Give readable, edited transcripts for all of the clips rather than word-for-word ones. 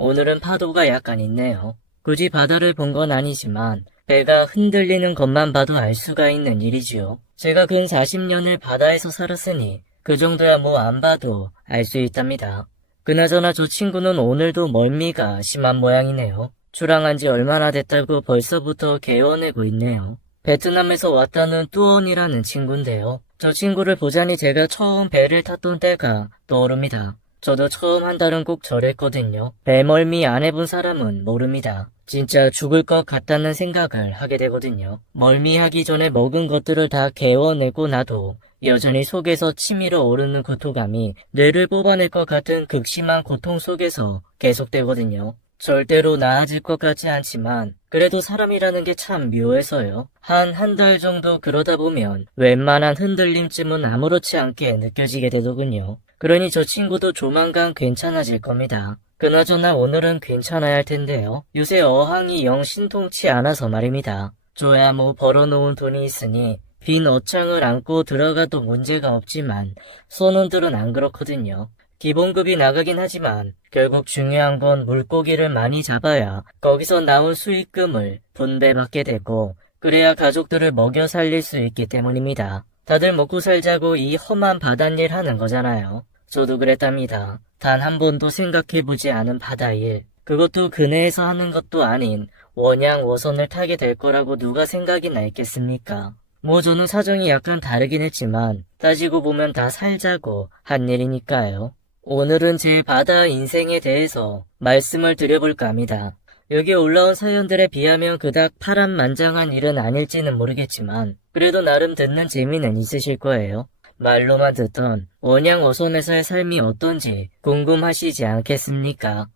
오늘은 파도가 약간 있네요. 굳이 바다를 본 건 아니지만 배가 흔들리는 것만 봐도 알 수가 있는 일이지요. 제가 근 40년을 바다에서 살았으니 그 정도야 뭐 안 봐도 알 수 있답니다. 그나저나 저 친구는 오늘도 멀미가 심한 모양이네요. 출항한 지 얼마나 됐다고 벌써부터 개워내고 있네요. 베트남에서 왔다는 뚜원이라는 친구인데요. 저 친구를 보자니 제가 처음 배를 탔던 때가 떠오릅니다. 저도 처음 한 달은 꼭 저랬거든요. 배멀미 안 해본 사람은 모릅니다. 진짜 죽을 것 같다는 생각을 하게 되거든요. 멀미하기 전에 먹은 것들을 다 개워내고 나도 여전히 속에서 치밀어 오르는 고통감이 뇌를 뽑아낼 것 같은 극심한 고통 속에서 계속되거든요. 절대로 나아질 것 같지 않지만 그래도 사람이라는 게 참 묘해서요. 한 달 정도 그러다 보면 웬만한 흔들림쯤은 아무렇지 않게 느껴지게 되더군요. 그러니 저 친구도 조만간 괜찮아질 겁니다. 그나저나 오늘은 괜찮아야 할 텐데요. 요새 어항이 영 신통치 않아서 말입니다. 줘야 뭐 벌어놓은 돈이 있으니 빈 어창을 안고 들어가도 문제가 없지만 선원들은 안 그렇거든요. 기본급이 나가긴 하지만 결국 중요한 건 물고기를 많이 잡아야 거기서 나온 수익금을 분배받게 되고 그래야 가족들을 먹여 살릴 수 있기 때문입니다. 다들 먹고 살자고 이 험한 바닷일 하는 거잖아요. 저도 그랬답니다. 단 한 번도 생각해보지 않은 바다일. 그것도 근해에서 하는 것도 아닌 원양어선을 타게 될 거라고 누가 생각이나 했겠습니까? 뭐 저는 사정이 약간 다르긴 했지만 따지고 보면 다 살자고 한 일이니까요. 오늘은 제 바다 인생에 대해서 말씀을 드려볼까 합니다. 여기에 올라온 사연들에 비하면 그닥 파란만장한 일은 아닐지는 모르겠지만 그래도 나름 듣는 재미는 있으실 거예요. 말로만 듣던 원양어선에서의 삶이 어떤지 궁금하시지 않겠습니까?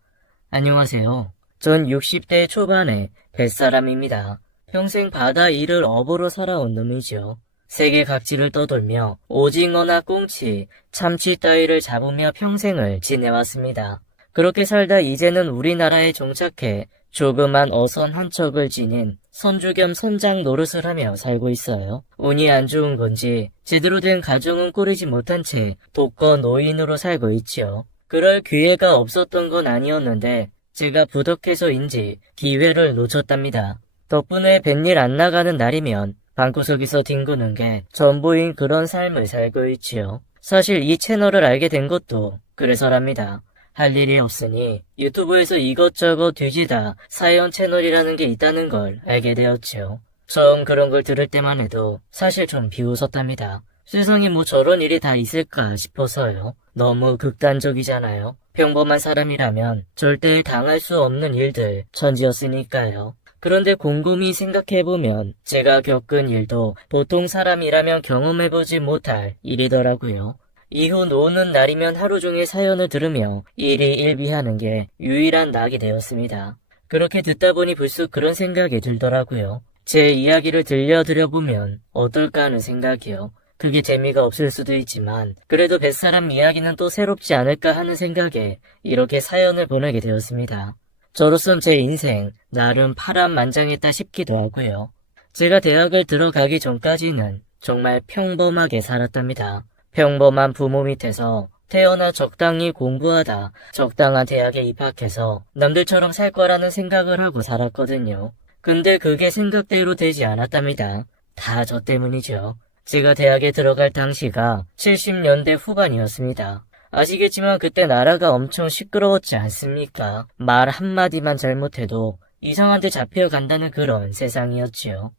안녕하세요. 전 60대 초반의 뱃사람입니다. 평생 바다 일을 업으로 살아온 놈이죠. 세계 각지를 떠돌며 오징어나 꽁치, 참치 따위를 잡으며 평생을 지내왔습니다. 그렇게 살다 이제는 우리나라에 정착해 조그만 어선 한 척을 지닌 선주 겸 선장 노릇을 하며 살고 있어요. 운이 안 좋은 건지 제대로 된 가정은 꾸리지 못한 채 독거 노인으로 살고 있지요. 그럴 기회가 없었던 건 아니었는데 제가 부덕해서인지 기회를 놓쳤답니다. 덕분에 뱃일 안 나가는 날이면 방구석에서 뒹구는 게 전부인 그런 삶을 살고 있지요. 사실 이 채널을 알게 된 것도 그래서랍니다. 할 일이 없으니 유튜브에서 이것저것 뒤지다 사연 채널이라는 게 있다는 걸 알게 되었지요. 처음 그런 걸 들을 때만 해도 사실 좀 비웃었답니다. 세상에 뭐 저런 일이 다 있을까 싶어서요. 너무 극단적이잖아요. 평범한 사람이라면 절대 당할 수 없는 일들 천지였으니까요. 그런데 곰곰이 생각해보면 제가 겪은 일도 보통 사람이라면 경험해보지 못할 일이더라고요. 이후 노는 날이면 하루 종일 사연을 들으며 일희일비하는 게 유일한 낙이 되었습니다. 그렇게 듣다 보니 불쑥 그런 생각이 들더라고요. 제 이야기를 들려드려보면 어떨까 하는 생각이요. 그게 재미가 없을 수도 있지만 그래도 뱃사람 이야기는 또 새롭지 않을까 하는 생각에 이렇게 사연을 보내게 되었습니다. 저로선 제 인생 나름 파란만장했다 싶기도 하고요. 제가 대학을 들어가기 전까지는 정말 평범하게 살았답니다. 평범한 부모 밑에서 태어나 적당히 공부하다 적당한 대학에 입학해서 남들처럼 살 거라는 생각을 하고 살았거든요. 근데 그게 생각대로 되지 않았답니다. 다 저 때문이죠. 제가 대학에 들어갈 당시가 70년대 후반이었습니다. 아시겠지만 그때 나라가 엄청 시끄러웠지 않습니까? 말 한마디만 잘못해도 이상한 데 잡혀간다는 그런 세상이었지요.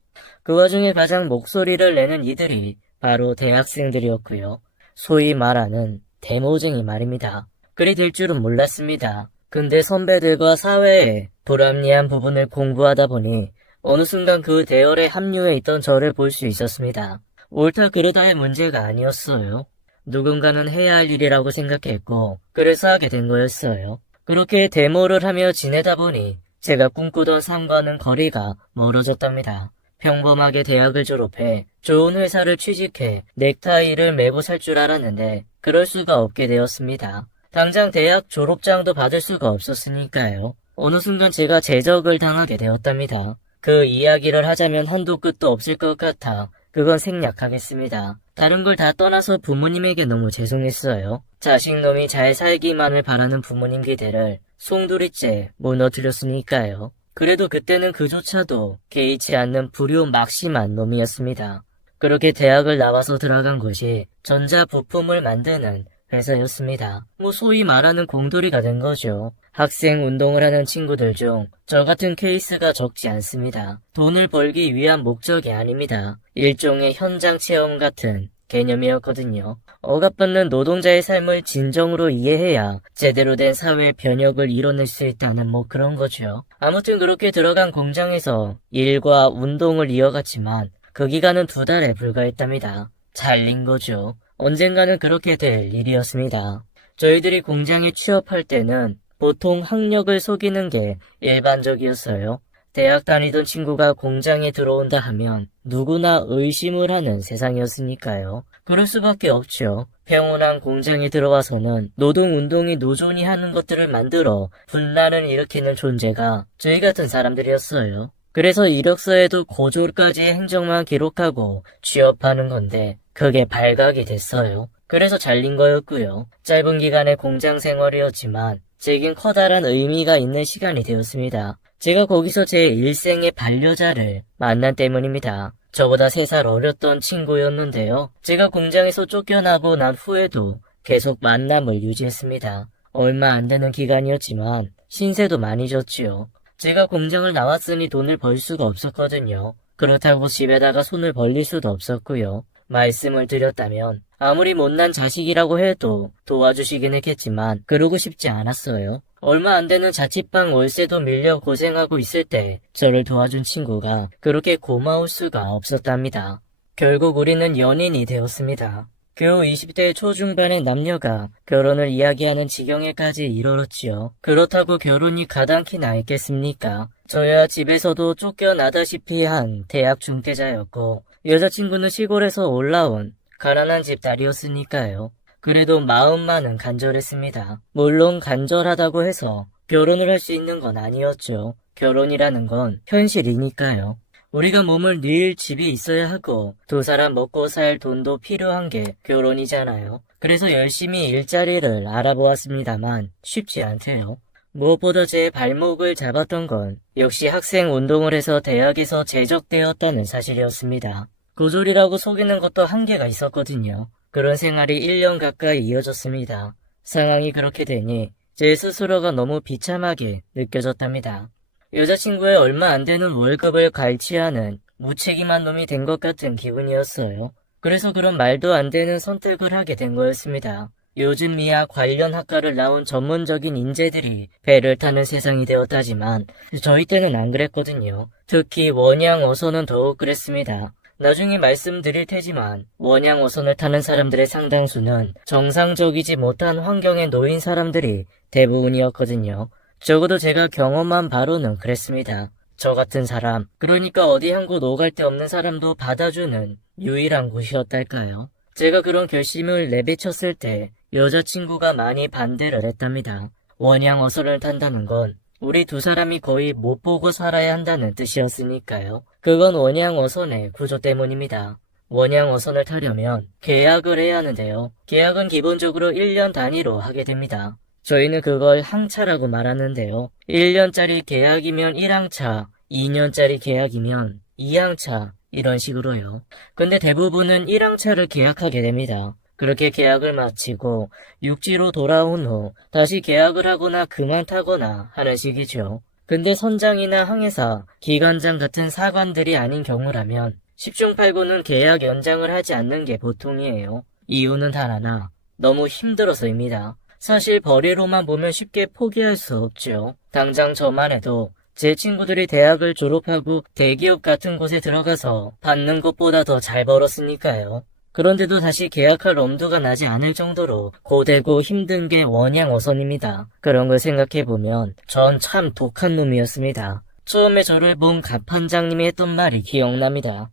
그 와중에 가장 목소리를 내는 이들이 바로 대학생들이었고요. 소위 말하는 대모쟁이 말입니다. 그리 될 줄은 몰랐습니다. 근데 선배들과 사회의 불합리한 부분을 공부하다 보니 어느 순간 그 대열에 합류해 있던 저를 볼 수 있었습니다. 옳다 그르다의 문제가 아니었어요. 누군가는 해야 할 일이라고 생각했고 그래서 하게 된 거였어요. 그렇게 데모를 하며 지내다 보니 제가 꿈꾸던 삶과는 거리가 멀어졌답니다. 평범하게 대학을 졸업해 좋은 회사를 취직해 넥타이를 매고 살 줄 알았는데 그럴 수가 없게 되었습니다. 당장 대학 졸업장도 받을 수가 없었으니까요. 어느 순간 제가 제적을 당하게 되었답니다. 그 이야기를 하자면 한도 끝도 없을 것 같아 그건 생략하겠습니다. 다른 걸 다 떠나서 부모님에게 너무 죄송했어요. 자식놈이 잘 살기만을 바라는 부모님 기대를 송두리째 무너뜨렸으니까요. 그래도 그때는 그조차도 개의치 않는 불효막심한 놈이었습니다. 그렇게 대학을 나와서 들어간 곳이 전자부품을 만드는 회사였습니다. 소위 말하는 공돌이가 된 거죠. 학생 운동을 하는 친구들 중 저 같은 케이스가 적지 않습니다. 돈을 벌기 위한 목적이 아닙니다. 일종의 현장 체험 같은 개념이었거든요. 억압받는 노동자의 삶을 진정으로 이해해야 제대로 된 사회 변혁을 이뤄낼 수 있다는 그런 거죠. 아무튼 그렇게 들어간 공장에서 일과 운동을 이어갔지만 그 기간은 2달에 불과했답니다. 잘린 거죠. 언젠가는 그렇게 될 일이었습니다. 저희들이 공장에 취업할 때는 보통 학력을 속이는 게 일반적이었어요. 대학 다니던 친구가 공장에 들어온다 하면 누구나 의심을 하는 세상이었으니까요. 그럴 수밖에 없죠. 평온한 공장에 들어와서는 노동운동이 노조니 하는 것들을 만들어 분란을 일으키는 존재가 저희 같은 사람들이었어요. 그래서 이력서에도 고졸까지의 행적만 기록하고 취업하는 건데 그게 발각이 됐어요. 그래서 잘린 거였고요. 짧은 기간의 공장 생활이었지만 제겐 커다란 의미가 있는 시간이 되었습니다. 제가 거기서 제 일생의 반려자를 만난 때문입니다. 저보다 3살 어렸던 친구였는데요. 제가 공장에서 쫓겨나고 난 후에도 계속 만남을 유지했습니다. 얼마 안 되는 기간이었지만 신세도 많이 졌지요. 제가 공장을 나왔으니 돈을 벌 수가 없었거든요. 그렇다고 집에다가 손을 벌릴 수도 없었고요. 말씀을 드렸다면 아무리 못난 자식이라고 해도 도와주시긴 했겠지만 그러고 싶지 않았어요. 얼마 안 되는 자취방 월세도 밀려 고생하고 있을 때 저를 도와준 친구가 그렇게 고마울 수가 없었답니다. 결국 우리는 연인이 되었습니다. 겨우 20대 초중반의 남녀가 결혼을 이야기하는 지경에까지 이르렀지요. 그렇다고 결혼이 가당키나 있겠습니까? 저야 집에서도 쫓겨나다시피 한 대학 중퇴자였고 여자친구는 시골에서 올라온 가난한 집 딸이었으니까요. 그래도 마음만은 간절했습니다. 물론 간절하다고 해서 결혼을 할 수 있는 건 아니었죠. 결혼이라는 건 현실이니까요. 우리가 몸을 늘 집이 있어야 하고 2사람 먹고 살 돈도 필요한 게 결혼이잖아요. 그래서 열심히 일자리를 알아보았습니다만 쉽지 않대요. 무엇보다 제 발목을 잡았던 건 역시 학생 운동을 해서 대학에서 제적되었다는 사실이었습니다. 고졸이라고 속이는 것도 한계가 있었거든요. 그런 생활이 1년 가까이 이어졌습니다. 상황이 그렇게 되니 제 스스로가 너무 비참하게 느껴졌답니다. 여자친구의 얼마 안 되는 월급을 갈취하는 무책임한 놈이 된 것 같은 기분이었어요. 그래서 그런 말도 안 되는 선택을 하게 된 거였습니다. 요즘이야 관련 학과를 나온 전문적인 인재들이 배를 타는 세상이 되었다지만 저희 때는 안 그랬거든요. 특히 원양 어선은 더욱 그랬습니다. 나중에 말씀드릴 테지만 원양 어선을 타는 사람들의 상당수는 정상적이지 못한 환경에 놓인 사람들이 대부분이었거든요. 적어도 제가 경험한 바로는 그랬습니다. 저 같은 사람, 그러니까 어디 한 곳 오갈 데 없는 사람도 받아주는 유일한 곳이었달까요? 제가 그런 결심을 내비쳤을 때 여자친구가 많이 반대를 했답니다. 원양 어선을 탄다는 건 우리 2사람이 거의 못 보고 살아야 한다는 뜻이었으니까요. 그건 원양 어선의 구조 때문입니다. 원양 어선을 타려면 계약을 해야 하는데요. 계약은 기본적으로 1년 단위로 하게 됩니다. 저희는 그걸 항차라고 말하는데요. 1년짜리 계약이면 1항차, 2년짜리 계약이면 2항차, 이런 식으로요. 근데 대부분은 1항차를 계약하게 됩니다. 그렇게 계약을 마치고 육지로 돌아온 후 다시 계약을 하거나 그만 타거나 하는 식이죠. 근데 선장이나 항해사, 기관장 같은 사관들이 아닌 경우라면 10중 8구는 계약 연장을 하지 않는 게 보통이에요. 이유는 단 하나, 너무 힘들어서입니다. 사실 벌이로만 보면 쉽게 포기할 수 없죠. 당장 저만 해도 제 친구들이 대학을 졸업하고 대기업 같은 곳에 들어가서 받는 것보다 더 잘 벌었으니까요. 그런데도 다시 계약할 엄두가 나지 않을 정도로 고되고 힘든 게 원양 어선입니다. 그런 걸 생각해보면 전 참 독한 놈이었습니다. 처음에 저를 본 갑판장님이 했던 말이 기억납니다.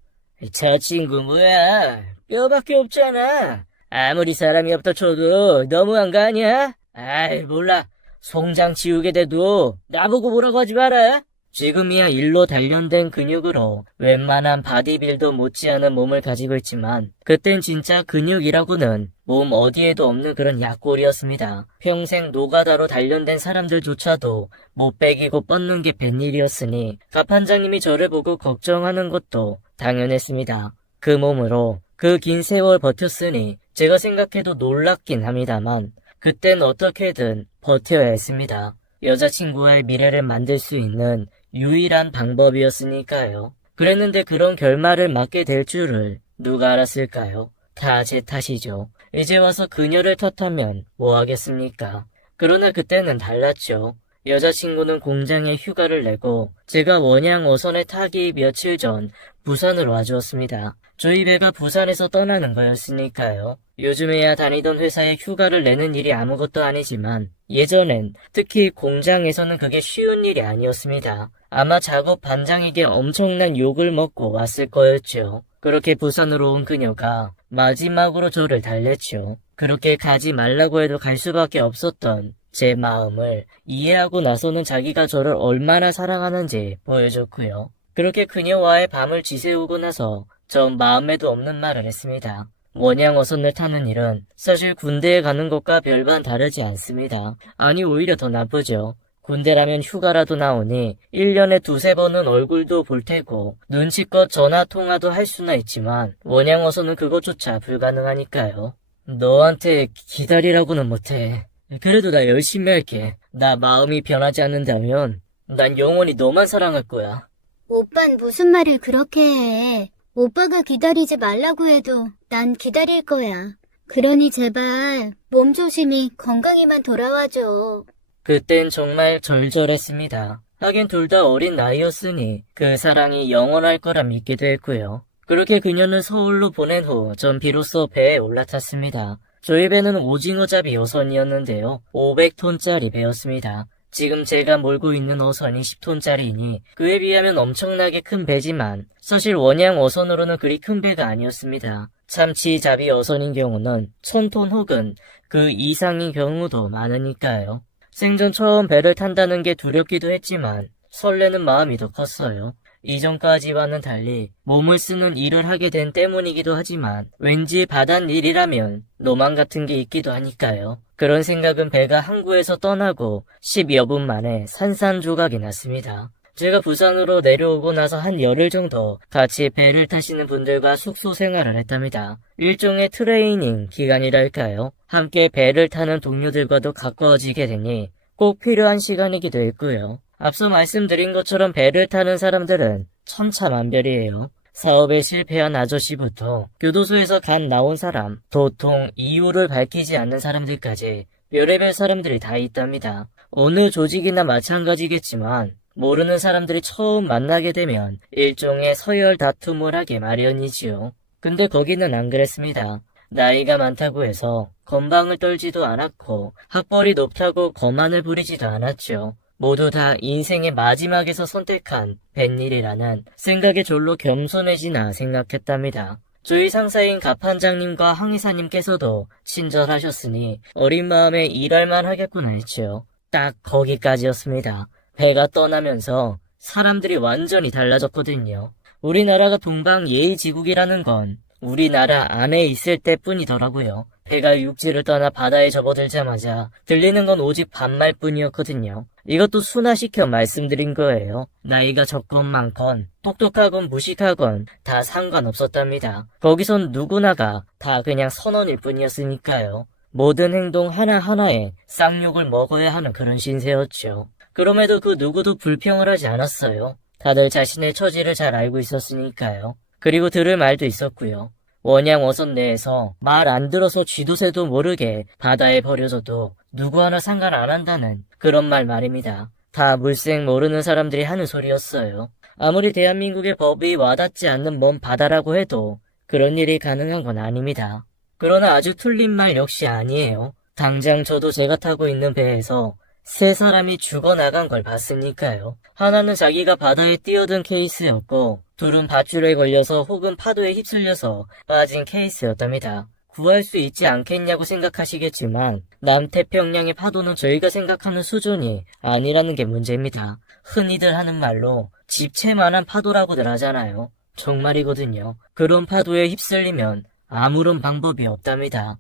저 친구 뭐야? 뼈밖에 없잖아. 아무리 사람이 없다 쳐도 너무한 거 아니야? 아이 몰라. 송장 지우게 돼도 나보고 뭐라고 하지 마라. 지금이야 일로 단련된 근육으로 웬만한 바디빌더 못지않은 몸을 가지고 있지만 그땐 진짜 근육이라고는 몸 어디에도 없는 그런 약골이었습니다. 평생 노가다로 단련된 사람들조차도 못 베기고 뻗는 게 뱃일이었으니 갑판장님이 저를 보고 걱정하는 것도 당연했습니다. 그 몸으로 그 긴 세월 버텼으니 제가 생각해도 놀랍긴 합니다만 그땐 어떻게든 버텨야 했습니다. 여자친구와의 미래를 만들 수 있는 유일한 방법이었으니까요. 그랬는데 그런 결말을 맞게 될 줄을 누가 알았을까요? 다 제 탓이죠. 이제 와서 그녀를 탓하면 뭐 하겠습니까? 그러나 그때는 달랐죠. 여자친구는 공장에 휴가를 내고 제가 원양 어선에 타기 며칠 전 부산으로 와주었습니다. 저희 배가 부산에서 떠나는 거였으니까요. 요즘에야 다니던 회사에 휴가를 내는 일이 아무것도 아니지만 예전엔 특히 공장에서는 그게 쉬운 일이 아니었습니다. 아마 작업 반장에게 엄청난 욕을 먹고 왔을 거였죠. 그렇게 부산으로 온 그녀가 마지막으로 저를 달랬죠. 그렇게 가지 말라고 해도 갈 수밖에 없었던 제 마음을 이해하고 나서는 자기가 저를 얼마나 사랑하는지 보여줬고요. 그렇게 그녀와의 밤을 지새우고 나서 전 마음에도 없는 말을 했습니다. 원양 어선을 타는 일은 사실 군대에 가는 것과 별반 다르지 않습니다. 아니 오히려 더 나쁘죠. 군대라면 휴가라도 나오니 1년에 두세 번은 얼굴도 볼 테고 눈치껏 전화 통화도 할 수나 있지만 원양 어선은 그것조차 불가능하니까요. 너한테 기다리라고는 못해. 그래도 나 열심히 할게. 나 마음이 변하지 않는다면 난 영원히 너만 사랑할 거야. 오빤 무슨 말을 그렇게 해. 오빠가 기다리지 말라고 해도 난 기다릴 거야. 그러니 제발 몸 조심히 건강히만 돌아와줘. 그땐 정말 절절했습니다. 하긴 둘 다 어린 나이였으니 그 사랑이 영원할 거라 믿기도 했고요. 그렇게 그녀는 서울로 보낸 후 전 비로소 배에 올라탔습니다. 저희 배는 오징어잡이 어선이었는데요. 500톤짜리 배였습니다. 지금 제가 몰고 있는 어선이 10톤짜리이니 그에 비하면 엄청나게 큰 배지만 사실 원양 어선으로는 그리 큰 배가 아니었습니다. 참치잡이 어선인 경우는 1000톤 혹은 그 이상인 경우도 많으니까요. 생전 처음 배를 탄다는 게 두렵기도 했지만 설레는 마음이 더 컸어요. 이전까지와는 달리 몸을 쓰는 일을 하게 된 때문이기도 하지만 왠지 바닷일이라면 로망 같은 게 있기도 하니까요. 그런 생각은 배가 항구에서 떠나고 10여 분 만에 산산조각이 났습니다. 제가 부산으로 내려오고 나서 한 열흘 정도 같이 배를 타시는 분들과 숙소 생활을 했답니다. 일종의 트레이닝 기간이랄까요. 함께 배를 타는 동료들과도 가까워지게 되니 꼭 필요한 시간이기도 했고요. 앞서 말씀드린 것처럼 배를 타는 사람들은 천차만별이에요. 사업에 실패한 아저씨부터 교도소에서 갓 나온 사람, 도통 이유를 밝히지 않는 사람들까지 별의별 사람들이 다 있답니다. 어느 조직이나 마찬가지겠지만 모르는 사람들이 처음 만나게 되면 일종의 서열 다툼을 하게 마련이지요. 근데 거기는 안 그랬습니다. 나이가 많다고 해서 건방을 떨지도 않았고 학벌이 높다고 거만을 부리지도 않았죠. 모두 다 인생의 마지막에서 선택한 뱃일이라는 생각에 절로 겸손해지나 생각했답니다. 저희 상사인 갑판장님과 항이사님께서도 친절하셨으니 어린 마음에 일할만 하겠구나 했죠. 딱 거기까지였습니다. 배가 떠나면서 사람들이 완전히 달라졌거든요. 우리나라가 동방예의지국이라는 건 우리나라 안에 있을 때뿐이더라고요. 배가 육지를 떠나 바다에 접어들자마자 들리는 건 오직 반말뿐이었거든요. 이것도 순화시켜 말씀드린 거예요. 나이가 적건 많건 똑똑하건 무식하건 다 상관없었답니다. 거기선 누구나가 다 그냥 선원일 뿐이었으니까요. 모든 행동 하나하나에 쌍욕을 먹어야 하는 그런 신세였죠. 그럼에도 그 누구도 불평을 하지 않았어요. 다들 자신의 처지를 잘 알고 있었으니까요. 그리고 들을 말도 있었고요. 원양 어선 내에서 말 안 들어서 쥐도새도 모르게 바다에 버려져도 누구 하나 상관 안 한다는 그런 말 말입니다. 다 물색 모르는 사람들이 하는 소리였어요. 아무리 대한민국의 법이 와닿지 않는 먼 바다라고 해도 그런 일이 가능한 건 아닙니다. 그러나 아주 틀린 말 역시 아니에요. 당장 저도 제가 타고 있는 배에서 세 사람이 죽어나간 걸 봤으니까요. 하나는 자기가 바다에 뛰어든 케이스였고 둘은 밧줄에 걸려서 혹은 파도에 휩쓸려서 빠진 케이스였답니다. 구할 수 있지 않겠냐고 생각하시겠지만 남태평양의 파도는 저희가 생각하는 수준이 아니라는 게 문제입니다. 흔히들 하는 말로 집채만한 파도라고들 하잖아요. 정말이거든요. 그런 파도에 휩쓸리면 아무런 방법이 없답니다.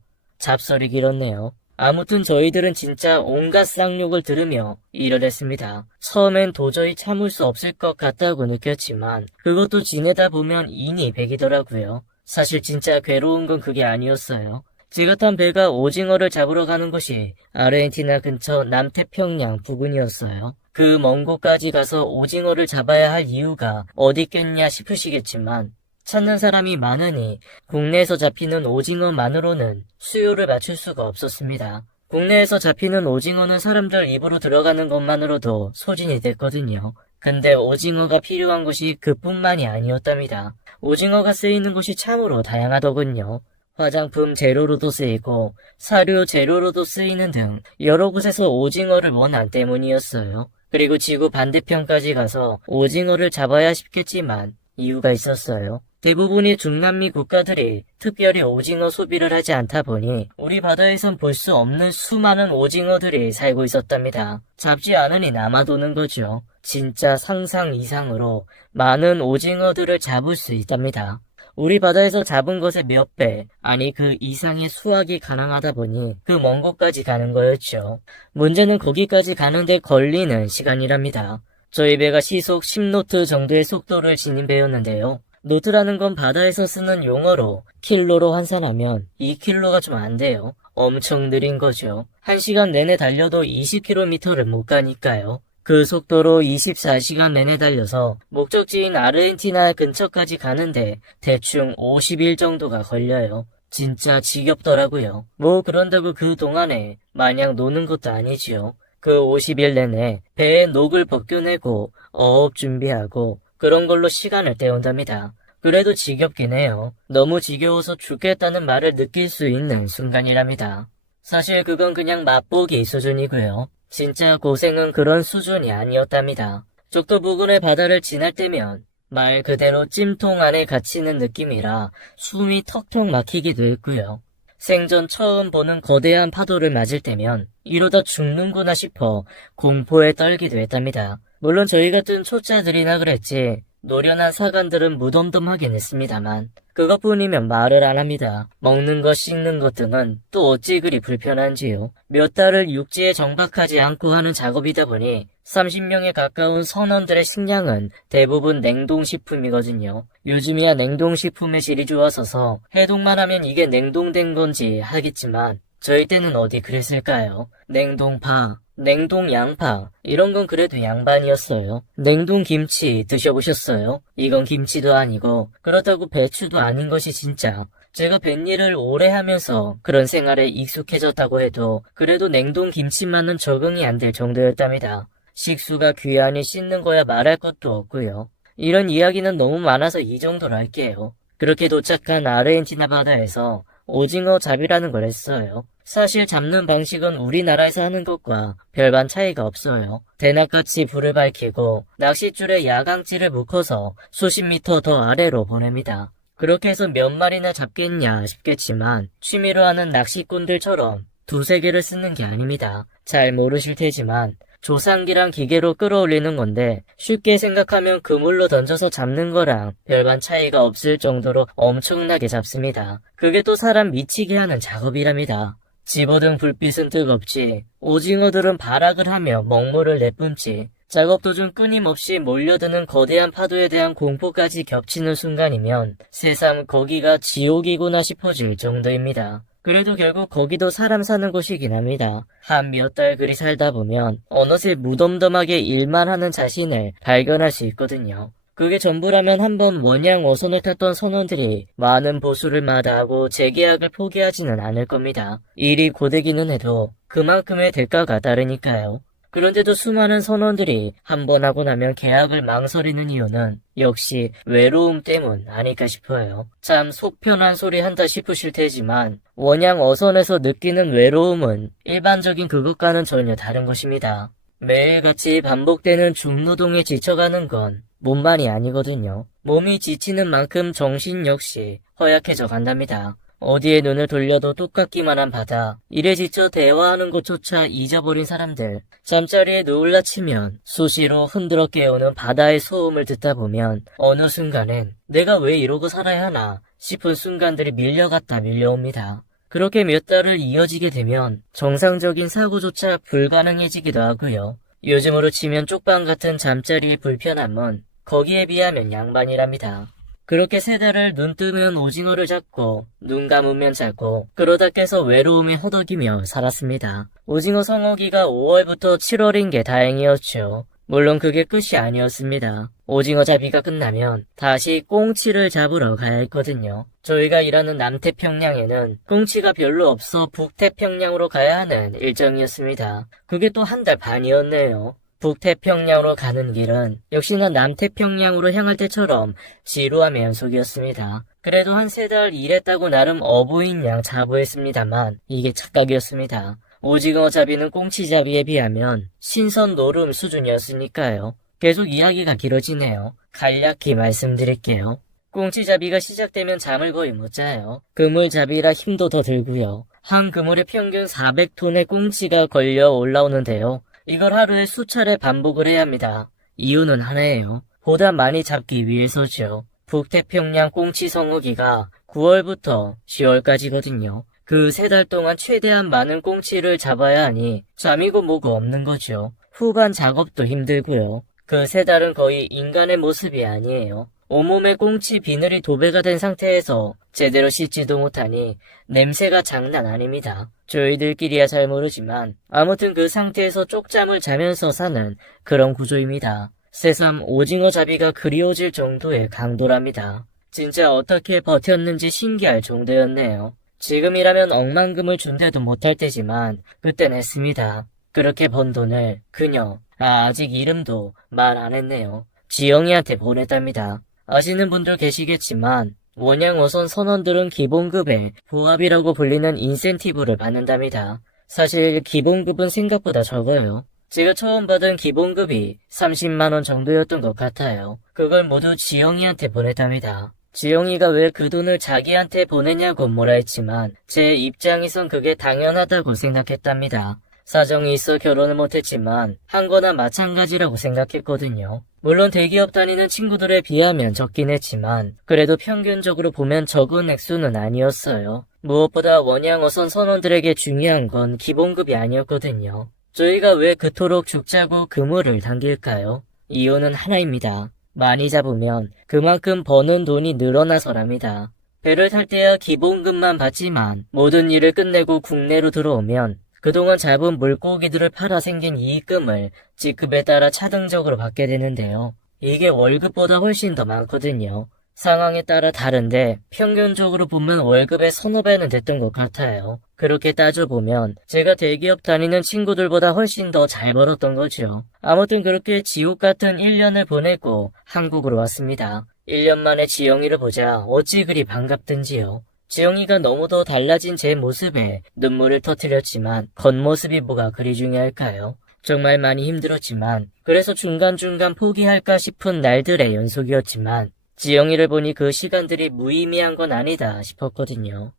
잡설이 길었네요. 아무튼 저희들은 진짜 온갖 쌍욕을 들으며 일을 했습니다. 처음엔 도저히 참을 수 없을 것 같다고 느꼈지만 그것도 지내다 보면 인이 백이더라고요. 사실 진짜 괴로운 건 그게 아니었어요. 제가 탄 배가 오징어를 잡으러 가는 곳이 아르헨티나 근처 남태평양 부근이었어요. 그 먼 곳까지 가서 오징어를 잡아야 할 이유가 어디 있겠냐 싶으시겠지만 찾는 사람이 많으니 국내에서 잡히는 오징어만으로는 수요를 맞출 수가 없었습니다. 국내에서 잡히는 오징어는 사람들 입으로 들어가는 것만으로도 소진이 됐거든요. 근데 오징어가 필요한 곳이 그뿐만이 아니었답니다. 오징어가 쓰이는 곳이 참으로 다양하더군요. 화장품 재료로도 쓰이고 사료 재료로도 쓰이는 등 여러 곳에서 오징어를 원한 때문이었어요. 그리고 지구 반대편까지 가서 오징어를 잡아야 싶겠지만 이유가 있었어요. 대부분이 중남미 국가들이 특별히 오징어 소비를 하지 않다 보니 우리 바다에선 볼 수 없는 수많은 오징어들이 살고 있었답니다. 잡지 않으니 남아도는 거죠. 진짜 상상 이상으로 많은 오징어들을 잡을 수 있답니다. 우리 바다에서 잡은 것의 몇 배, 아니 그 이상의 수확이 가능하다 보니 그 먼 곳까지 가는 거였죠. 문제는 거기까지 가는데 걸리는 시간이랍니다. 저희 배가 시속 10노트 정도의 속도를 지닌 배였는데요. 노트라는 건 바다에서 쓰는 용어로 킬로로 환산하면 2킬로가 좀 안 돼요. 엄청 느린 거죠. 1시간 내내 달려도 20km를 못 가니까요. 그 속도로 24시간 내내 달려서 목적지인 아르헨티나 근처까지 가는데 대충 50일 정도가 걸려요. 진짜 지겹더라고요. 뭐 그런다고 그 동안에 마냥 노는 것도 아니지요. 그 50일 내내 배에 녹을 벗겨내고 어업 준비하고 그런 걸로 시간을 때운답니다. 그래도 지겹긴 해요. 너무 지겨워서 죽겠다는 말을 느낄 수 있는 순간이랍니다. 사실 그건 그냥 맛보기 수준이고요. 진짜 고생은 그런 수준이 아니었답니다. 적도 부근의 바다를 지날 때면 말 그대로 찜통 안에 갇히는 느낌이라 숨이 턱턱 막히기도 했고요. 생전 처음 보는 거대한 파도를 맞을 때면 이러다 죽는구나 싶어 공포에 떨기도 했답니다. 물론 저희 같은 초짜들이나 그랬지 노련한 사관들은 무덤덤하긴 했습니다만 그것뿐이면 말을 안 합니다. 먹는 것 씻는 것 등은 또 어찌 그리 불편한지요. 몇 달을 육지에 정박하지 않고 하는 작업이다 보니 30명에 가까운 선원들의 식량은 대부분 냉동식품이거든요. 요즘이야 냉동식품의 질이 좋아서서 해동만 하면 이게 냉동된 건지 하겠지만 저희 때는 어디 그랬을까요? 냉동파, 냉동 양파 이런 건 그래도 양반이었어요. 냉동 김치 드셔보셨어요? 이건 김치도 아니고 그렇다고 배추도 아닌 것이 진짜 제가 뱃일을 오래 하면서 그런 생활에 익숙해졌다고 해도 그래도 냉동 김치만은 적응이 안 될 정도였답니다. 식수가 귀하니 씻는 거야 말할 것도 없고요. 이런 이야기는 너무 많아서 이 정도로 할게요. 그렇게 도착한 아르헨티나 바다에서 오징어 잡이라는 걸 했어요. 사실 잡는 방식은 우리나라에서 하는 것과 별반 차이가 없어요. 대낮같이 불을 밝히고 낚싯줄에 야광찌를 묶어서 수십 미터 더 아래로 보냅니다. 그렇게 해서 몇 마리나 잡겠냐 싶겠지만 취미로 하는 낚시꾼들처럼 두세 개를 쓰는 게 아닙니다. 잘 모르실 테지만 조상기랑 기계로 끌어올리는 건데 쉽게 생각하면 그물로 던져서 잡는 거랑 별반 차이가 없을 정도로 엄청나게 잡습니다. 그게 또 사람 미치게 하는 작업이랍니다. 집어든 불빛은 뜨겁지 오징어들은 발악을 하며 먹물을 내뿜지 작업 도중 끊임없이 몰려드는 거대한 파도에 대한 공포까지 겹치는 순간이면 새삼 거기가 지옥이구나 싶어질 정도입니다. 그래도 결국 거기도 사람 사는 곳이긴 합니다. 한 몇 달 그리 살다 보면 어느새 무덤덤하게 일만 하는 자신을 발견할 수 있거든요. 그게 전부라면 한번 원양 어선을 탔던 선원들이 많은 보수를 마다하고 재계약을 포기하지는 않을 겁니다. 일이 고되기는 해도 그만큼의 대가가 따르니까요. 그런데도 수많은 선원들이 한 번 하고 나면 계약을 망설이는 이유는 역시 외로움 때문 아닐까 싶어요. 참 속 편한 소리 한다 싶으실 테지만 원양 어선에서 느끼는 외로움은 일반적인 그것과는 전혀 다른 것입니다. 매일같이 반복되는 중노동에 지쳐가는 건 몸만이 아니거든요. 몸이 지치는 만큼 정신 역시 허약해져 간답니다. 어디에 눈을 돌려도 똑같기만 한 바다, 일에 지쳐 대화하는 것조차 잊어버린 사람들, 잠자리에 누울라 치면 수시로 흔들어 깨우는 바다의 소음을 듣다 보면 어느 순간엔 내가 왜 이러고 살아야 하나 싶은 순간들이 밀려갔다 밀려옵니다. 그렇게 몇 달을 이어지게 되면 정상적인 사고조차 불가능해지기도 하고요. 요즘으로 치면 쪽방 같은 잠자리의 불편함은 거기에 비하면 양반이랍니다. 그렇게 3달을 눈 뜨면 오징어를 잡고 눈 감으면 자고 그러다 깨서 외로움에 허덕이며 살았습니다. 오징어 성어기가 5월부터 7월인 게 다행이었죠. 물론 그게 끝이 아니었습니다. 오징어 잡이가 끝나면 다시 꽁치를 잡으러 가야 했거든요. 저희가 일하는 남태평양에는 꽁치가 별로 없어 북태평양으로 가야 하는 일정이었습니다. 그게 또 1달 반이었네요. 북태평양으로 가는 길은 역시나 남태평양으로 향할 때처럼 지루함의 연속이었습니다. 그래도 한 3달 일했다고 나름 어부인 양 자부했습니다만 이게 착각이었습니다. 오징어 잡이는 꽁치잡이에 비하면 신선 노름 수준이었으니까요. 계속 이야기가 길어지네요. 간략히 말씀드릴게요. 꽁치잡이가 시작되면 잠을 거의 못 자요. 그물잡이라 힘도 더 들고요. 한 그물에 평균 400톤의 꽁치가 걸려 올라오는데요. 이걸 하루에 수차례 반복을 해야 합니다. 이유는 하나예요. 보다 많이 잡기 위해서죠. 북태평양 꽁치 성어기가 9월부터 10월까지거든요. 그 3달 동안 최대한 많은 꽁치를 잡아야 하니 잠이고 뭐고 없는 거죠. 후반 작업도 힘들고요. 그 3달은 거의 인간의 모습이 아니에요. 온몸에 꽁치 비늘이 도배가 된 상태에서 제대로 씻지도 못하니 냄새가 장난 아닙니다. 저희들끼리야 잘 모르지만 아무튼 그 상태에서 쪽잠을 자면서 사는 그런 구조입니다. 새삼 오징어 잡이가 그리워질 정도의 강도랍니다. 진짜 어떻게 버텼는지 신기할 정도였네요. 지금이라면 억만금을 준대도 못할 때지만 그땐 했습니다. 그렇게 번 돈을 그녀, 아직 이름도 말 안 했네요. 지영이한테 보냈답니다. 아시는 분들 계시겠지만 원양 어선 선원들은 기본급에 부합이라고 불리는 인센티브를 받는답니다. 사실 기본급은 생각보다 적어요. 제가 처음 받은 기본급이 30만원 정도였던 것 같아요. 그걸 모두 지영이한테 보냈답니다. 지영이가 왜 그 돈을 자기한테 보내냐고 뭐라 했지만 제 입장에선 그게 당연하다고 생각했답니다. 사정이 있어 결혼을 못했지만 한 거나 마찬가지라고 생각했거든요. 물론 대기업 다니는 친구들에 비하면 적긴 했지만 그래도 평균적으로 보면 적은 액수는 아니었어요. 무엇보다 원양 어선 선원들에게 중요한 건 기본급이 아니었거든요. 저희가 왜 그토록 죽자고 그물을 당길까요? 이유는 하나입니다. 많이 잡으면 그만큼 버는 돈이 늘어나서랍니다. 배를 탈 때야 기본급만 받지만 모든 일을 끝내고 국내로 들어오면 그동안 잡은 물고기들을 팔아 생긴 이익금을 직급에 따라 차등적으로 받게 되는데요. 이게 월급보다 훨씬 더 많거든요. 상황에 따라 다른데 평균적으로 보면 월급의 서너 배는 됐던 것 같아요. 그렇게 따져보면 제가 대기업 다니는 친구들보다 훨씬 더 잘 벌었던 거죠. 아무튼 그렇게 지옥 같은 1년을 보내고 한국으로 왔습니다. 1년 만에 지영이를 보자 어찌 그리 반갑든지요. 지영이가 너무도 달라진 제 모습에 눈물을 터뜨렸지만 겉모습이 뭐가 그리 중요할까요? 정말 많이 힘들었지만 그래서 중간중간 포기할까 싶은 날들의 연속이었지만 지영이를 보니 그 시간들이 무의미한 건 아니다 싶었거든요.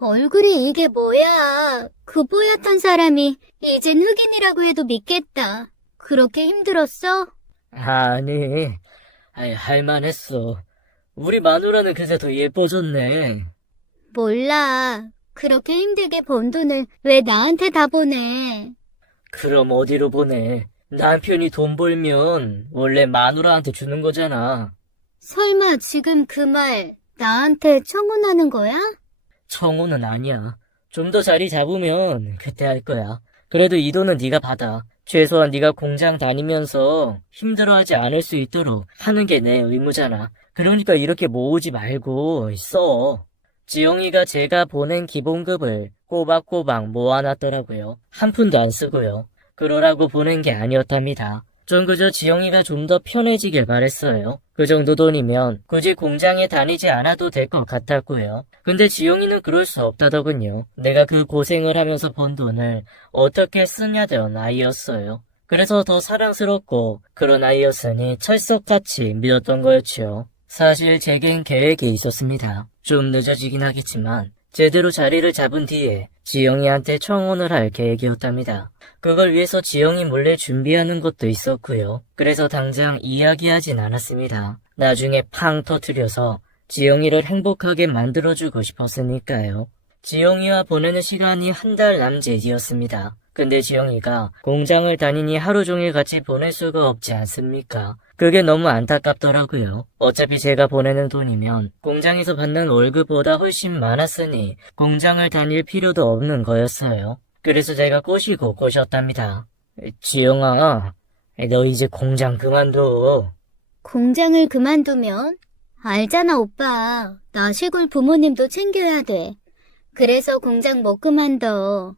얼굴이 이게 뭐야? 그 뽀얗던 사람이 이젠 흑인이라고 해도 믿겠다. 그렇게 힘들었어? 아니, 할만했어. 우리 마누라는 그새 더 예뻐졌네. 몰라. 그렇게 힘들게 번 돈을 왜 나한테 다 보내? 그럼 어디로 보내? 남편이 돈 벌면 원래 마누라한테 주는 거잖아. 설마 지금 그 말 나한테 청혼하는 거야? 청혼은 아니야. 좀 더 자리 잡으면 그때 할 거야. 그래도 이 돈은 네가 받아. 최소한 네가 공장 다니면서 힘들어하지 않을 수 있도록 하는 게 내 의무잖아. 그러니까 이렇게 모으지 말고 써. 지영이가 제가 보낸 기본급을 꼬박꼬박 모아놨더라고요. 한 푼도 안 쓰고요. 그러라고 보낸 게 아니었답니다. 전 그저 지영이가 좀 더 편해지길 바랬어요. 그 정도 돈이면 굳이 공장에 다니지 않아도 될 것 같았고요. 근데 지영이는 그럴 수 없다더군요. 내가 그 고생을 하면서 번 돈을 어떻게 쓰냐던 아이였어요. 그래서 더 사랑스럽고 그런 아이였으니 철석같이 믿었던 거였죠. 사실 제겐 계획이 있었습니다. 좀 늦어지긴 하겠지만 제대로 자리를 잡은 뒤에 지영이한테 청혼을 할 계획이었답니다. 그걸 위해서 지영이 몰래 준비하는 것도 있었고요. 그래서 당장 이야기하진 않았습니다. 나중에 팡 터뜨려서 지영이를 행복하게 만들어주고 싶었으니까요. 지영이와 보내는 시간이 한 달 남짓이었습니다. 근데 지영이가 공장을 다니니 하루 종일 같이 보낼 수가 없지 않습니까? 그게 너무 안타깝더라고요. 어차피 제가 보내는 돈이면 공장에서 받는 월급보다 훨씬 많았으니 공장을 다닐 필요도 없는 거였어요. 그래서 제가 꼬셨답니다. 지영아, 너 이제 공장 그만둬. 공장을 그만두면? 알잖아, 오빠. 나 시골 부모님도 챙겨야 돼. 그래서 공장 못 그만둬.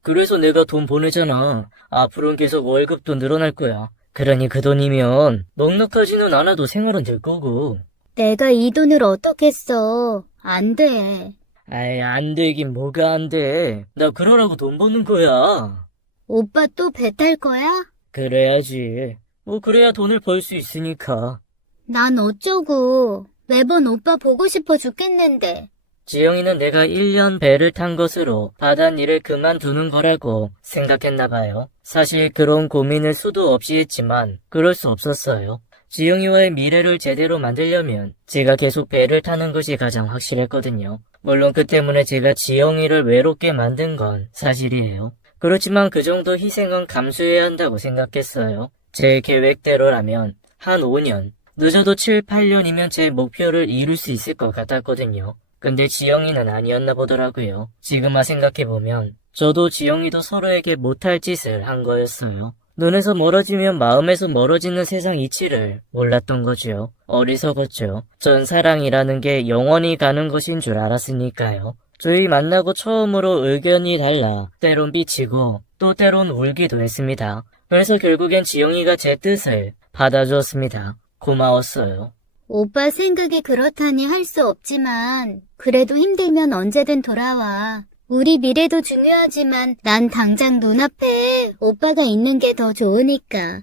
그래서 내가 돈 보내잖아. 앞으로는 계속 월급도 늘어날 거야. 그러니 그 돈이면 넉넉하지는 않아도 생활은 될 거고. 내가 이 돈을 어떻게 써? 안 돼. 아이, 안 되긴 뭐가 안 돼. 나 그러라고 돈 버는 거야. 오빠 또 배 탈 거야? 그래야지. 뭐 그래야 돈을 벌 수 있으니까. 난 어쩌고. 매번 오빠 보고 싶어 죽겠는데. 지영이는 내가 1년 배를 탄 것으로 바닷일을 그만두는 거라고 생각했나 봐요. 사실 그런 고민을 수도 없이 했지만 그럴 수 없었어요. 지영이와의 미래를 제대로 만들려면 제가 계속 배를 타는 것이 가장 확실했거든요. 물론 그 때문에 제가 지영이를 외롭게 만든 건 사실이에요. 그렇지만 그 정도 희생은 감수해야 한다고 생각했어요. 제 계획대로라면 한 5년, 늦어도 7, 8년이면 제 목표를 이룰 수 있을 것 같았거든요. 근데 지영이는 아니었나 보더라고요. 지금아 생각해보면 저도 지영이도 서로에게 못할 짓을 한 거였어요. 눈에서 멀어지면 마음에서 멀어지는 세상 이치를 몰랐던 거죠. 어리석었죠. 전 사랑이라는 게 영원히 가는 것인 줄 알았으니까요. 저희 만나고 처음으로 의견이 달라 때론 삐치고 또 때론 울기도 했습니다. 그래서 결국엔 지영이가 제 뜻을 받아주었습니다. 고마웠어요. 오빠 생각이 그렇다니 할 수 없지만 그래도 힘들면 언제든 돌아와. 우리 미래도 중요하지만 난 당장 눈앞에 오빠가 있는 게 더 좋으니까.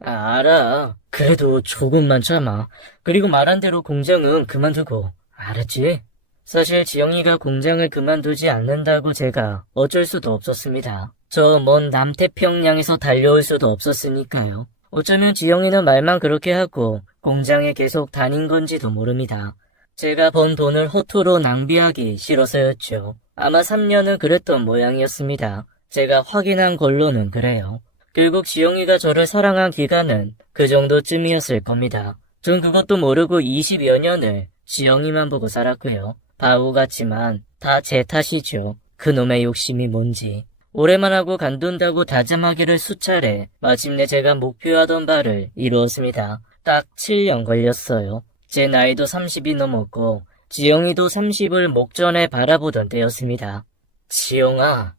알아. 그래도 조금만 참아. 그리고 말한 대로 공장은 그만두고. 알았지? 사실 지영이가 공장을 그만두지 않는다고 제가 어쩔 수도 없었습니다. 저 먼 남태평양에서 달려올 수도 없었으니까요. 어쩌면 지영이는 말만 그렇게 하고 공장에 계속 다닌 건지도 모릅니다. 제가 번 돈을 허투루 낭비하기 싫어서였죠. 아마 3년은 그랬던 모양이었습니다. 제가 확인한 걸로는 그래요. 결국 지영이가 저를 사랑한 기간은 그 정도쯤이었을 겁니다. 전 그것도 모르고 20여 년을 지영이만 보고 살았고요. 바보 같지만 다 제 탓이죠. 그놈의 욕심이 뭔지. 오래만 하고 간둔다고 다짐하기를 수차례 마침내 제가 목표하던 바를 이루었습니다. 딱 7년 걸렸어요. 제 나이도 30이 넘었고 지영이도 30을 목전에 바라보던 때였습니다. 지영아,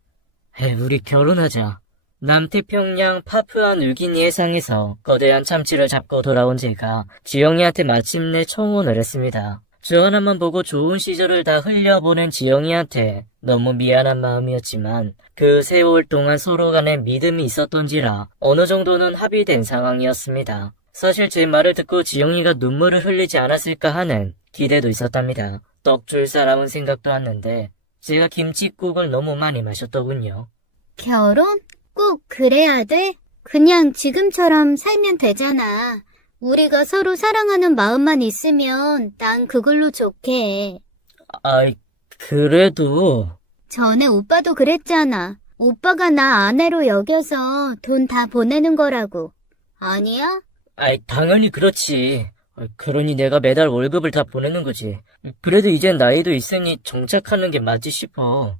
우리 결혼하자. 남태평양 파푸아 뉴기니 해상에서 거대한 참치를 잡고 돌아온 제가 지영이한테 마침내 청혼을 했습니다. 저 하나만 보고 좋은 시절을 다 흘려보낸 지영이한테 너무 미안한 마음이었지만 그 세월 동안 서로 간에 믿음이 있었던지라 어느 정도는 합의된 상황이었습니다. 사실 제 말을 듣고 지영이가 눈물을 흘리지 않았을까 하는 기대도 있었답니다. 떡 줄 사람은 생각도 왔는데 제가 김칫국을 너무 많이 마셨더군요. 결혼? 꼭 그래야 돼? 그냥 지금처럼 살면 되잖아. 우리가 서로 사랑하는 마음만 있으면 난 그걸로 좋게. 아이, 그래도... 전에 오빠도 그랬잖아. 오빠가 나 아내로 여겨서 돈 다 보내는 거라고. 아니야? 아이, 당연히 그렇지. 그러니 내가 매달 월급을 다 보내는 거지. 그래도 이젠 나이도 있으니 정착하는 게 맞지 싶어.